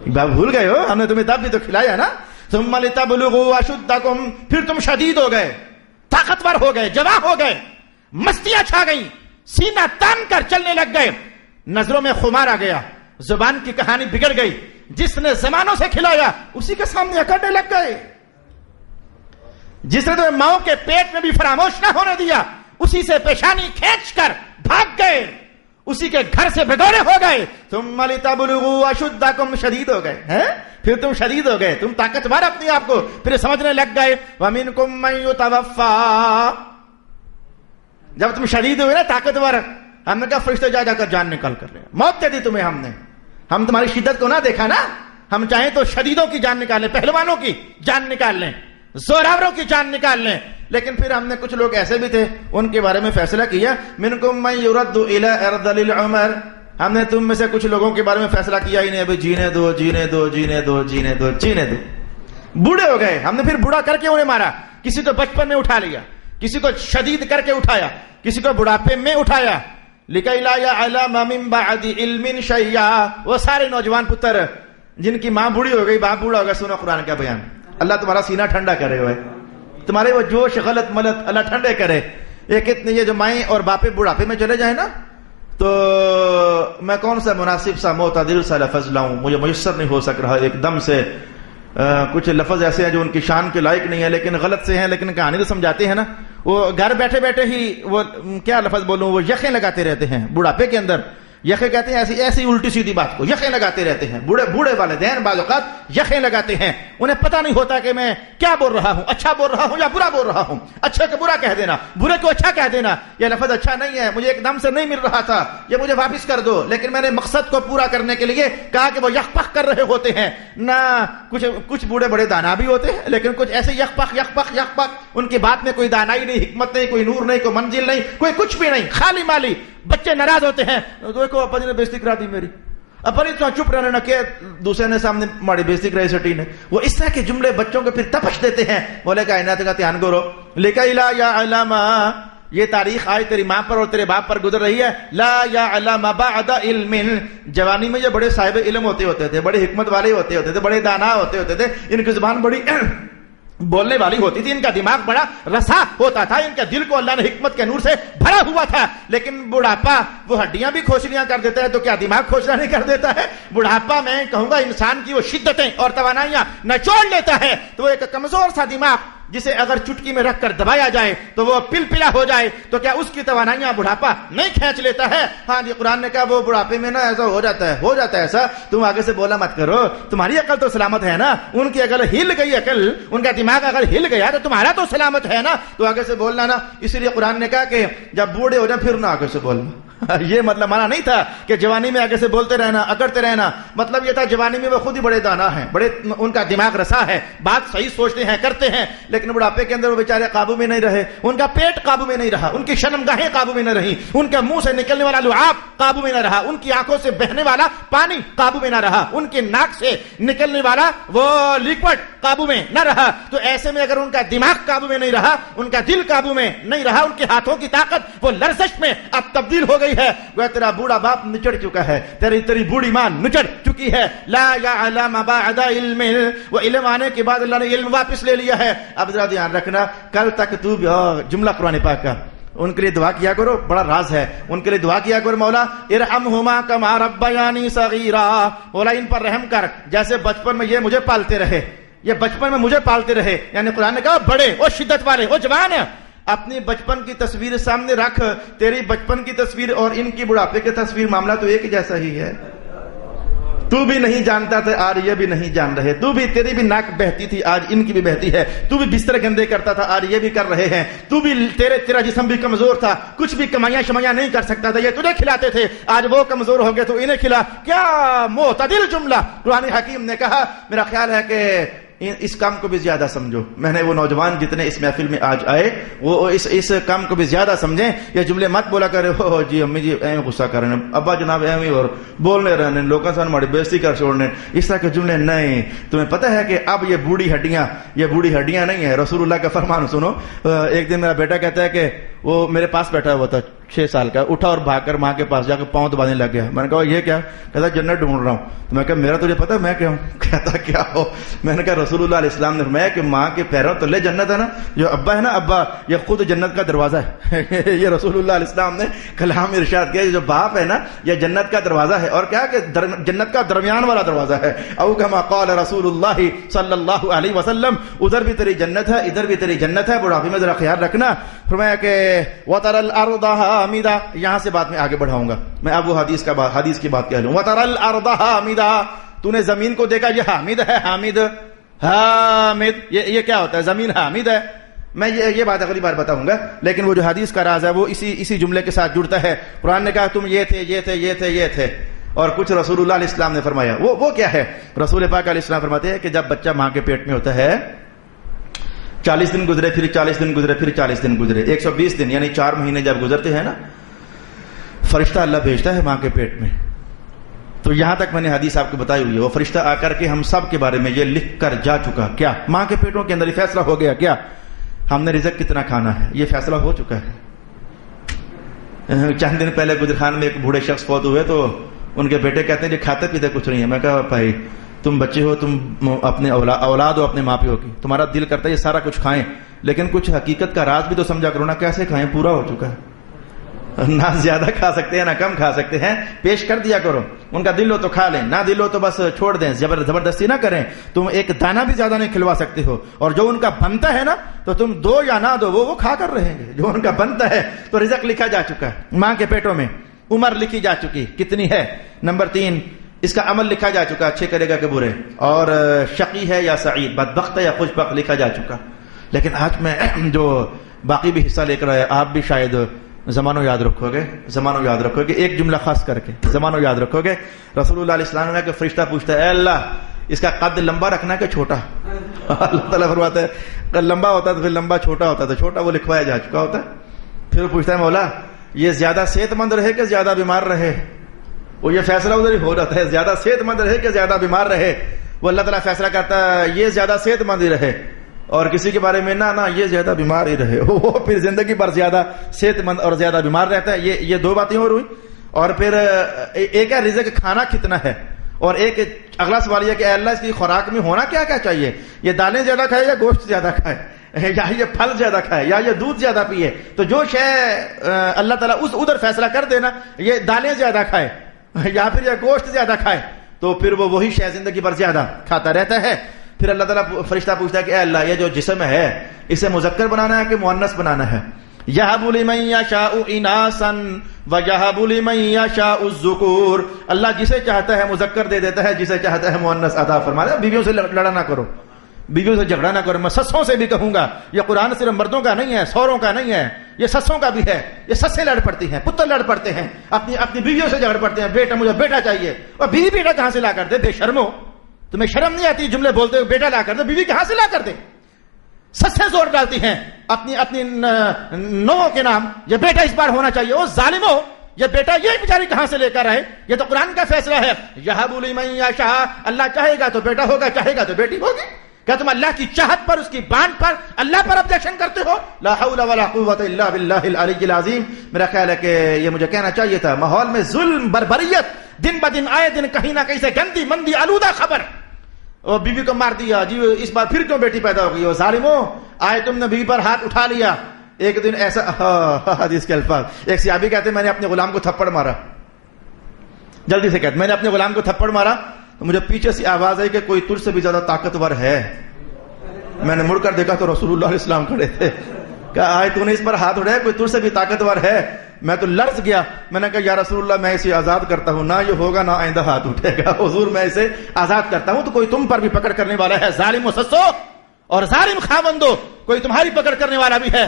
بات بھول گئے ہو، ہم نے تمہیں تب بھی تو کھلایا نا۔ ثم لتبلغوا اشدکم، پھر تم شدید ہو گئے، طاقتور ہو گئے، جوان ہو گئے، مستیاں چھا گئیں، سینہ تان کر چلنے لگ گئے، نظروں میں خمار آ گیا، زبان کی کہانی بگڑ گئی، جس نے زمانوں سے کھلایا اسی کے سامنے اکڑنے لگ گئے، جس نے تمہیں ماؤں کے پیٹ میں بھی فراموش نہ ہونے دیا اسی سے پیشانی کھینچ کر بھاگ گئے، اسی کے گھر سے بھگوڑے ہو گئے۔ ثم لتبلغوا اشدکم، شدید ہو گئے ہیں، پھر تم شدید ہو گئے، تم طاقتور اپنے آپ کو پھر سمجھنے لگ گئے۔ ومنکم من یتوفی، جب تم شدید ہوئے نا طاقتور، ہم نے کہا فرشتے جا کر جان نکال کر لیں، موت دے دی تمہیں ہم نے، ہم تمہاری شدت کو نہ دیکھا نا، ہم چاہیں تو شدیدوں کی جان نکال لیں، پہلوانوں کی جان نکال لیں، زوراوروں کی جان نکال لیں، لیکن پھر ہم نے کچھ لوگ ایسے بھی تھے ان کے بارے میں فیصلہ کیا، منکم من یرد الی ارذل العمر، ہم نے تم میں سے کچھ لوگوں کے بارے میں فیصلہ کیا انہیں ابھی جینے دو جینے دو جینے دو جینے دو جینے دو، بوڑھے ہو گئے، ہم نے پھر بوڑھا کر کے انہیں مارا، کسی کو بچپن میں اٹھا لیا، کسی کو شدید کر کے اٹھایا، کسی کو بڑھاپے میں اٹھایا، لکی لا یعلم من بعد علم شیئا، وہ سارے نوجوان پتر جن کی ماں بوڑھی ہو گئی، باپ بوڑھا ہو گیا، سنو قرآن کا بیان، اللہ تمہارا سینہ ٹھنڈا کرے ہوئے، تمہارے وہ جوش غلط ملت اللہ ٹھنڈے کرے۔ ایک اتنے یہ جو مائیں اور باپے بڑھاپے میں چلے جائیں نا، تو میں کون سا مناسب سا معتدل سا لفظ لاؤں، مجھے میسر نہیں ہو سک رہا ایک دم سے، کچھ لفظ ایسے ہیں جو ان کی شان کے لائق نہیں ہے لیکن غلط سے ہیں، لیکن کہانی تو سمجھاتے ہیں نا، وہ گھر بیٹھے بیٹھے ہی وہ کیا لفظ بولوں، وہ یخیں لگاتے رہتے ہیں بڑھاپے کے اندر، یخیں کہتے ہیں ایسی الٹی سیدھی بات کو، یخیں لگاتے رہتے ہیں، بوڑھے والدین بعض اوقات یخیں لگاتے ہیں، انہیں پتہ نہیں ہوتا کہ میں کیا بول رہا ہوں، اچھا بول رہا ہوں یا برا بول رہا ہوں، اچھے کو برا کہہ دینا، برے کو اچھا کہہ دینا، یہ لفظ اچھا نہیں ہے، مجھے ایک دم سے نہیں مل رہا تھا، یہ مجھے واپس کر دو، لیکن میں نے مقصد کو پورا کرنے کے لیے کہا کہ وہ یک پک کر رہے ہوتے ہیں نہ، کچھ بوڑھے بڑے دانا بھی ہوتے ہیں لیکن کچھ ایسے یک پک، ان کی بات میں کوئی دانائی نہیں، حکمت نہیں، کوئی نور نہیں، کوئی منزل نہیں، کوئی کچھ بھی نہیں، خالی مالی۔ بچے ناراض ہوتے ہیں، دیکھو ابا جی نے بےزتی کرا دی میری، ابا نے تو چپ رہنے نہ کہ دوسرے نے سامنے ماڑی بےزتی کرائی سٹی نے، وہ اس طرح کے جملے بچوں کو پھر تپش دیتے ہیں۔ بولے کائنات کا دھیان کرو، لکی لا یعلم، یہ تاریخ آج تیری ماں پر اور تیرے باپ پر گزر رہی ہے، لا یعلم بعد علم، جوانی میں یہ بڑے صاحب علم ہوتے تھے، بڑے حکمت والے ہوتے تھے، بڑے دانا ہوتے تھے، ان کی زبان بڑی بولنے والی ہوتی تھی، ان کا دماغ بڑا رسا ہوتا تھا، ان کے دل کو اللہ نے حکمت کے نور سے بھرا ہوا تھا، لیکن بڑھاپا وہ ہڈیاں بھی کھوچلیاں کر دیتا ہے تو کیا دماغ کھوچلا نہیں کر دیتا ہے؟ بڑھاپا میں کہوں گا انسان کی وہ شدتیں اور توانائیاں نچوڑ لیتا ہے، تو وہ ایک کمزور سا دماغ جسے اگر چٹکی میں رکھ کر دبایا جائے تو وہ پلپلا ہو جائے، تو کیا اس کی توانائیاں بڑھاپا نہیں کھینچ لیتا ہے؟ ہاں جی، قرآن نے کہا وہ بڑھاپے میں نا ایسا ہو جاتا ہے ایسا، تم آگے سے بولا مت کرو، تمہاری عقل تو سلامت ہے نا، ان کی اگر ہل گئی عقل، ان کا دماغ اگر ہل گیا تو تمہارا تو سلامت ہے نا، تو آگے سے بولنا نا۔ اسی لیے قرآن نے کہا کہ جب بوڑھے ہو جائیں پھر نہ آگے سے بولنا، یہ مطلب مانا نہیں تھا کہ جوانی میں آگے سے بولتے رہنا، اکڑتے رہنا، مطلب یہ تھا جوانی میں وہ خود ہی بڑے دانا ہیں، بڑے ان کا دماغ رسا ہے، بات صحیح سوچتے ہیں، کرتے ہیں، لیکن بڑھاپے کے اندر وہ بیچارے قابو میں نہیں رہے، ان کا پیٹ قابو میں نہیں رہا، ان کی شرمگاہیں قابو میں نہ رہی، ان کے منہ سے نکلنے والا لعاب قابو میں نہ رہا، ان کی آنکھوں سے بہنے والا پانی قابو میں نہ رہا، ان کے ناک سے نکلنے والا وہ لیکوڈ قابو میں نہ رہا، تو ایسے میں اگر ان کا دماغ قابو میں نہیں رہا، ان کا دل قابو میں نہیں رہا، ان کے ہاتھوں کی طاقت وہ لرزش میں اب تبدیل ہو گئی ہے، وہ تیرا بوڑھا باپ نچڑ چکا ہے، تیری بوڑھی ماں نچڑ چکی ہے، لا یعلم بعد علم، وہ علم آنے کے بعد اللہ نے علم واپس لے لیا ہے۔ اب ذرا دھیان رکھنا، کل تک تو جملہ قرآن پاک کا ان کے لیے دعا کیا کرو، بڑا راز ہے، ان کے لیے دعا کیا کرو، مولا ارحمہما کما ربیانی صغیرا، مولا ان پر رحم کر جیسے بچپن میں یہ مجھے پالتے رہے، یہ بچپن میں مجھے پالتے رہے، یعنی قرآن نے کہا بڑے اور شدت والے اور جوان ہیں، اپنی بچپن کی تصویر سامنے رکھ، تیری بچپن کی تصویر اور ان کی بڑھاپے کی تصویر معاملہ تو ایک جیسا ہی ہے، تو بھی نہیں جانتا تھا آج یہ بھی نہیں جان رہے، تو بھی تیری بھی ناک بہتی تھی آج ان کی بھی بہتی ہے، تو بھی بستر گندے کرتا تھا آج یہ بھی کر رہے ہیں، تو بھی تیرا جسم بھی کمزور تھا، کچھ بھی کمائیاں شمائیاں نہیں کر سکتا تھا، یہ تجھے کھلاتے تھے، آج وہ کمزور ہو گئے تو انہیں کھلا، کیا معتدل جملہ قرآن حکیم نے کہا۔ میرا خیال ہے کہ اس کام کو بھی زیادہ سمجھو، میں نے وہ نوجوان جتنے اس محفل میں آج آئے وہ اس کام کو بھی زیادہ سمجھیں، یہ جملے مت بولا کرے ہو جی امی جی ایویں غصہ کر رہے ہیں، ابا جناب ایویں اور بولنے رہنے لوگوں سے ہماری بےزتی کر چھوڑنے، اس طرح کے جملے نہیں۔ تمہیں پتہ ہے کہ اب یہ بوڑھی ہڈیاں نہیں ہیں، رسول اللہ کا فرمان سنو۔ ایک دن میرا بیٹا کہتا ہے کہ وہ میرے پاس بیٹھا ہوا تھا 6 سال کا, اٹھا اور بھاگ کر ماں کے پاس جا کے پاؤں دبانے لگ گیا. میں نے کہا یہ کیا؟ کہتا جنت ڈھونڈ رہا ہوں. تو میں کہا میرا تجھے پتا ہے میں کیا ہوں؟ کہتا کیا ہو؟ میں نے کہا رسول اللہ علیہ السلام نے فرمایا کہ ماں کے پیروں تلے جنت ہے نا, جو ابا ہے نا ابا, یہ خود جنت کا دروازہ ہے. یہ رسول اللہ علیہ السلام نے کلام ارشاد کیا, جو باپ ہے نا یہ جنت کا دروازہ ہے. اور کیا کہ جنت کا درمیان والا دروازہ ہے. او کما قال رسول اللہ صلی اللہ علیہ وسلم, ادھر بھی تیری جنت ہے ادھر بھی تیری جنت ہے, بڑھاپے میں ذرا خیال رکھنا. فرمایا کہ وَتَرَ الْأَرْضَ حَامِدَةً, یہاں سے بات میں آگے بڑھاؤں گا, میں اب وہ حدیث کی بات کہہ لوں. وَتَرَ الْأَرْضَ حَامِدَةً, تو نے زمین کو دیکھا یہ حامد ہے. حامد یہ کیا ہوتا ہے؟ زمین حامد ہے. میں یہ بات اگلی بار بتاؤں گا, لیکن وہ جو حدیث کا راز ہے وہ اسی جملے کے ساتھ جڑتا ہے. قرآن نے کہا تم یہ تھے, اور کچھ رسول اللہ علیہ السلام نے فرمایا. وہ کیا ہے؟ رسول پاک علیہ السلام فرماتے ہیں کہ جب بچہ ماں کے پیٹ میں ہوتا ہے 40 دن گزرے, پھر 40 دن گزرے, پھر 40 دن گزرے, 120 دن یعنی 4 مہینے جب گزرتے ہیں نا, فرشتہ اللہ بھیجتا ہے ماں کے پیٹ میں. تو یہاں تک میں نے حدیث آپ کو بتائی ہوئی ہے. وہ فرشتہ آ کر کے ہم سب کے بارے میں یہ لکھ کر جا چکا, کیا ماں کے پیٹوں کے اندر یہ فیصلہ ہو گیا, کیا ہم نے رزق کتنا کھانا ہے, یہ فیصلہ ہو چکا ہے. چند دن پہلے گجرخان میں ایک بوڑھے شخص فوت ہوئے, تو ان کے بیٹے کہتے ہیں کہ کھاتے پیتے کچھ نہیں ہے. میں کہا بھائی تم بچے ہو, تم اپنے اولاد ہو اپنے ماں پیو کی, تمہارا دل کرتا ہے یہ سارا کچھ کھائیں, لیکن کچھ حقیقت کا راز بھی تو سمجھا کرو نا, کیسے کھائیں, پورا ہو چکا ہے. نہ زیادہ کھا سکتے ہیں نہ کم کھا سکتے ہیں, پیش کر دیا کرو. ان کا دل ہو تو کھا لیں, نہ دل ہو تو بس چھوڑ دیں, زبردستی نہ کریں. تم ایک دانہ بھی زیادہ نہیں کھلوا سکتے ہو, اور جو ان کا بنتا ہے نا تو تم دو یا نہ دو, وہ کھا کر رہیں گے. جو ان کا بنتا ہے تو رزق لکھا جا چکا ہے ماں کے پیٹوں میں, عمر لکھی جا چکی کتنی ہے. نمبر 3, اس کا عمل لکھا جا چکا, اچھے کرے گا کہ برے, اور شقی ہے یا سعید, بدبخت ہے یا خوشبخت, لکھا جا چکا. لیکن آج میں جو باقی بھی حصہ لے کر آیا, آپ بھی شاید زمانوں یاد رکھو گے, ایک جملہ خاص کر کے زمانوں یاد رکھو گے. رسول اللہ علیہ السلام نے کہ فرشتہ پوچھتا ہے, اے اللہ اس کا قد لمبا رکھنا کہ چھوٹا؟ اللہ تعالیٰ فرماتا ہے لمبا ہوتا تو پھر لمبا, چھوٹا ہوتا تو چھوٹا, وہ لکھوایا جا چکا ہوتا ہے. پھر وہ پوچھتا ہے مولا یہ زیادہ صحت مند رہے کہ زیادہ بیمار رہے؟ وہ یہ فیصلہ ادھر ہی ہو جاتا ہے, زیادہ صحت مند رہے کہ زیادہ بیمار رہے. وہ اللہ تعالیٰ فیصلہ کرتا ہے یہ زیادہ صحت مند ہی رہے, اور کسی کے بارے میں نہ یہ زیادہ بیمار ہی رہے. وہ پھر زندگی پر زیادہ صحت مند اور زیادہ بیمار رہتا ہے. یہ 2 باتیں ہو رہی. اور پھر ایک ہے رزق کھانا کتنا ہے, اور ایک اگلا سوال یہ کہ اے اللہ اس کی خوراک میں ہونا کیا چاہیے, یہ دالیں زیادہ کھائے یا گوشت زیادہ کھائے, یا یہ پھل زیادہ کھائے یا یہ دودھ زیادہ پیے. تو جو شے اللہ تعالیٰ ادھر فیصلہ کر دینا, یہ دالیں زیادہ کھائے یا پھر یہ گوشت زیادہ کھائے, تو پھر وہ وہی شے زندگی پر زیادہ کھاتا رہتا ہے. پھر اللہ تعالیٰ فرشتہ پوچھتا ہے کہ اے اللہ یہ جو جسم ہے اسے مذکر بنانا ہے کہ مؤنث بنانا ہے؟ یہب لمن یشاء اناسا ویہب لمن یشاء الذکور, اللہ جسے چاہتا ہے مذکر دے دیتا ہے, جسے چاہتا ہے مؤنث عطا فرماتا ہے. بیویوں سے لڑا نہ کرو, بیویوں سے جھگڑا نہ کرو. میں سسوں سے بھی کہوں گا, یہ قرآن صرف مردوں کا نہیں ہے, سوروں کا نہیں ہے, یہ سسوں کا بھی ہے. یہ سسیں لڑ پڑتی ہیں, پتر لڑ پڑتے ہیں, اپنی بیویوں سے جھگڑ پڑتے ہیں, بیٹا مجھے بیٹا چاہیے, اور بیوی بیٹا کہاں سے لا کر دے؟ بے شرمو, تمہیں شرم نہیں آتی جملے بولتے ہوئے؟ بیٹا لا کر دے, بیوی کہاں سے لا کر دے؟ سسیں زور ڈالتی ہیں اپنی نووں کے نام, یہ بیٹا اس بار ہونا چاہیے. وہ ظالمو, یہ بیٹا یہ بیچاری کہاں سے لے کر آئے؟ یہ تو قرآن کا فیصلہ ہے. یہب لمن یشاء, اللہ چاہے گا تو بیٹا ہوگا, چاہے گا تو بیٹی ہوگی. کیا تم اللہ کی چاہت پر, اس کی بانٹ پر, اللہ پر آبجیکشن کرتے ہو؟ لا حول ولا قوت الا باللہ العلی العظیم. میرا خیال ہے کہ یہ مجھے کہنا چاہیے تھا. ماحول میں ظلم بربریت دن بدن آئے دن کہیں نہ کہیں سے گندی مندی آلودہ خبر. اور بیوی کو مار دیا جی, اس بار پھر کیوں بیٹی پیدا ہو گئی؟ وہ ظالموں, آئے تم نے بیوی پر ہاتھ اٹھا لیا. ایک دن ایسا, حدیث کے الفاظ, ایک صحابی کہتے ہیں میں نے اپنے غلام کو تھپڑ مارا. جلدی سے کہتے میں نے اپنے غلام کو تھپڑ مارا تو مجھے پیچھے سے آواز آئی کہ کوئی تجھ سے بھی زیادہ طاقتور ہے. میں نے مڑ کر دیکھا تو رسول اللہ علیہ السلام کھڑے تھے. کہا آئے تو نے اس پر ہاتھ اٹھایا, کوئی تجھ سے بھی طاقتور ہے؟ میں تو لرز گیا. میں نے کہا یا رسول اللہ میں اسے آزاد کرتا ہوں, نہ یہ ہوگا نہ آئندہ ہاتھ اٹھے گا. حضور میں اسے آزاد کرتا ہوں تو کوئی تم پر بھی پکڑ کرنے والا ہے. ظالم و سسو اور ظالم خاوندو, کوئی تمہاری پکڑ کرنے والا بھی ہے.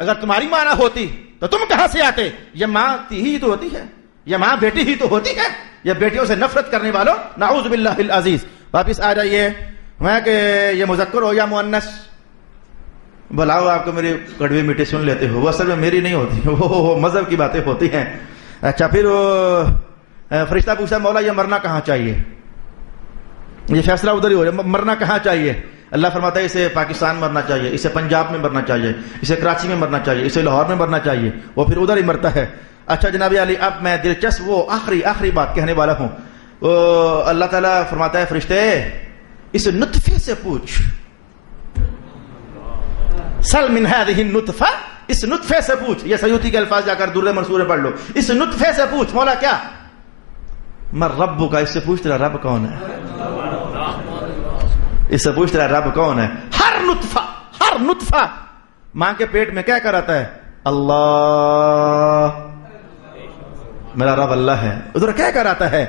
اگر تمہاری ماں نہ ہوتی تو تم کہاں سے آتے؟ یہ ماں ہی تو ہوتی ہے, یہ ماں بیٹی ہی تو ہوتی ہے. یہ بیٹیوں سے نفرت کرنے والوں, نعوذ باللہ العزیز. واپس آ جائیے. میں کہ یہ مذکر ہو یا مؤنث, بلاؤ آپ کو میری کڑوی میٹھی سن لیتے ہو, وہ اصل میں میری نہیں ہوتی, وہ مذہب کی باتیں ہوتی ہیں. اچھا, پھر فرشتہ پوچھتا مولا یہ مرنا کہاں چاہیے؟ یہ فیصلہ ادھر ہی ہو رہا ہے, مرنا کہاں چاہیے؟ اللہ فرماتا ہے اسے پاکستان مرنا چاہیے، اسے پنجاب میں مرنا چاہیے، اسے کراچی میں مرنا چاہیے، اسے لاہور میں مرنا چاہیے، وہ پھر ادھر ہی مرتا ہے۔ اچھا جناب علی، اب میں دلچسپ وہ آخری بات کہنے والا ہوں۔ اللہ تعالیٰ فرماتا ہے فرشتے اس نطفے سے پوچھ، سل من هذه النطفہ، اس نطفے سے پوچھ۔ یہ سیوطی کے الفاظ جا کر درر منصور پڑھ لو، اس نطفے سے پوچھ مولا کیا؟ من رب کا، اس سے پوچھ تیرا رب کون ہے، اس سے پوچھ تیرا رب کون ہے۔ ہر نطفہ ماں کے پیٹ میں کیا کراتا ہے؟ اللہ، میرا رب اللہ ہے۔ ادھر کیا کراتا ہے؟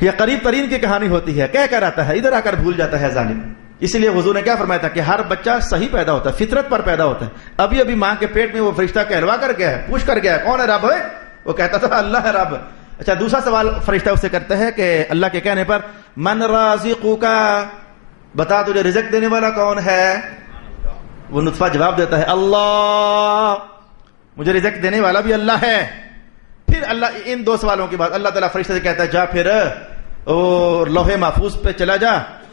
یہ قریب ترین کی کہانی ہوتی ہے، کیا کراتا ہے؟ ادھر آ کر بھول جاتا ہے ظالم۔ اسی لیے حضور نے کیا فرمایا تھا کہ ہر بچہ صحیح پیدا ہوتا ہے، فطرت پر پیدا ہوتا ہے۔ ابھی ماں کے پیٹ میں وہ فرشتہ کہلوا کر گیا ہے، پوچھ کر گیا ہے کون ہے رب ہے؟ وہ کہتا تھا اللہ ہے رب۔ اچھا دوسرا سوال فرشتہ اس سے کرتا ہے کہ اللہ کے کہنے پر من رازقک، بتا تجھے رزق دینے والا کون ہے؟ وہ نطفہ جواب دیتا ہے اللہ، مجھے رزق دینے والا بھی اللہ ہے۔ پھر اللہ ان دو سوالوں کے بعد اللہ تعالیٰ فرشتے سے کہتا ہے جا پھر لوح محفوظ پہ چلا جا،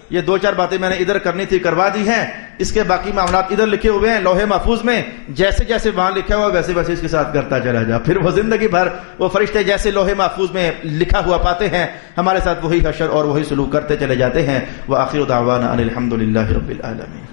یہ 2-4 باتیں میں نے ادھر کرنی تھی کروا دی ہیں، اس کے باقی معاملات ادھر لکھے ہوئے ہیں لوح محفوظ میں، جیسے جیسے وہاں لکھا ہوا ویسے ویسے اس کے ساتھ کرتا چلا جا۔ پھر وہ زندگی بھر وہ فرشتے جیسے لوح محفوظ میں لکھا ہوا پاتے ہیں ہمارے ساتھ وہی حشر اور وہی سلوک کرتے چلے جاتے ہیں۔ وآخر دعوانا ان الحمد للہ رب العالمین۔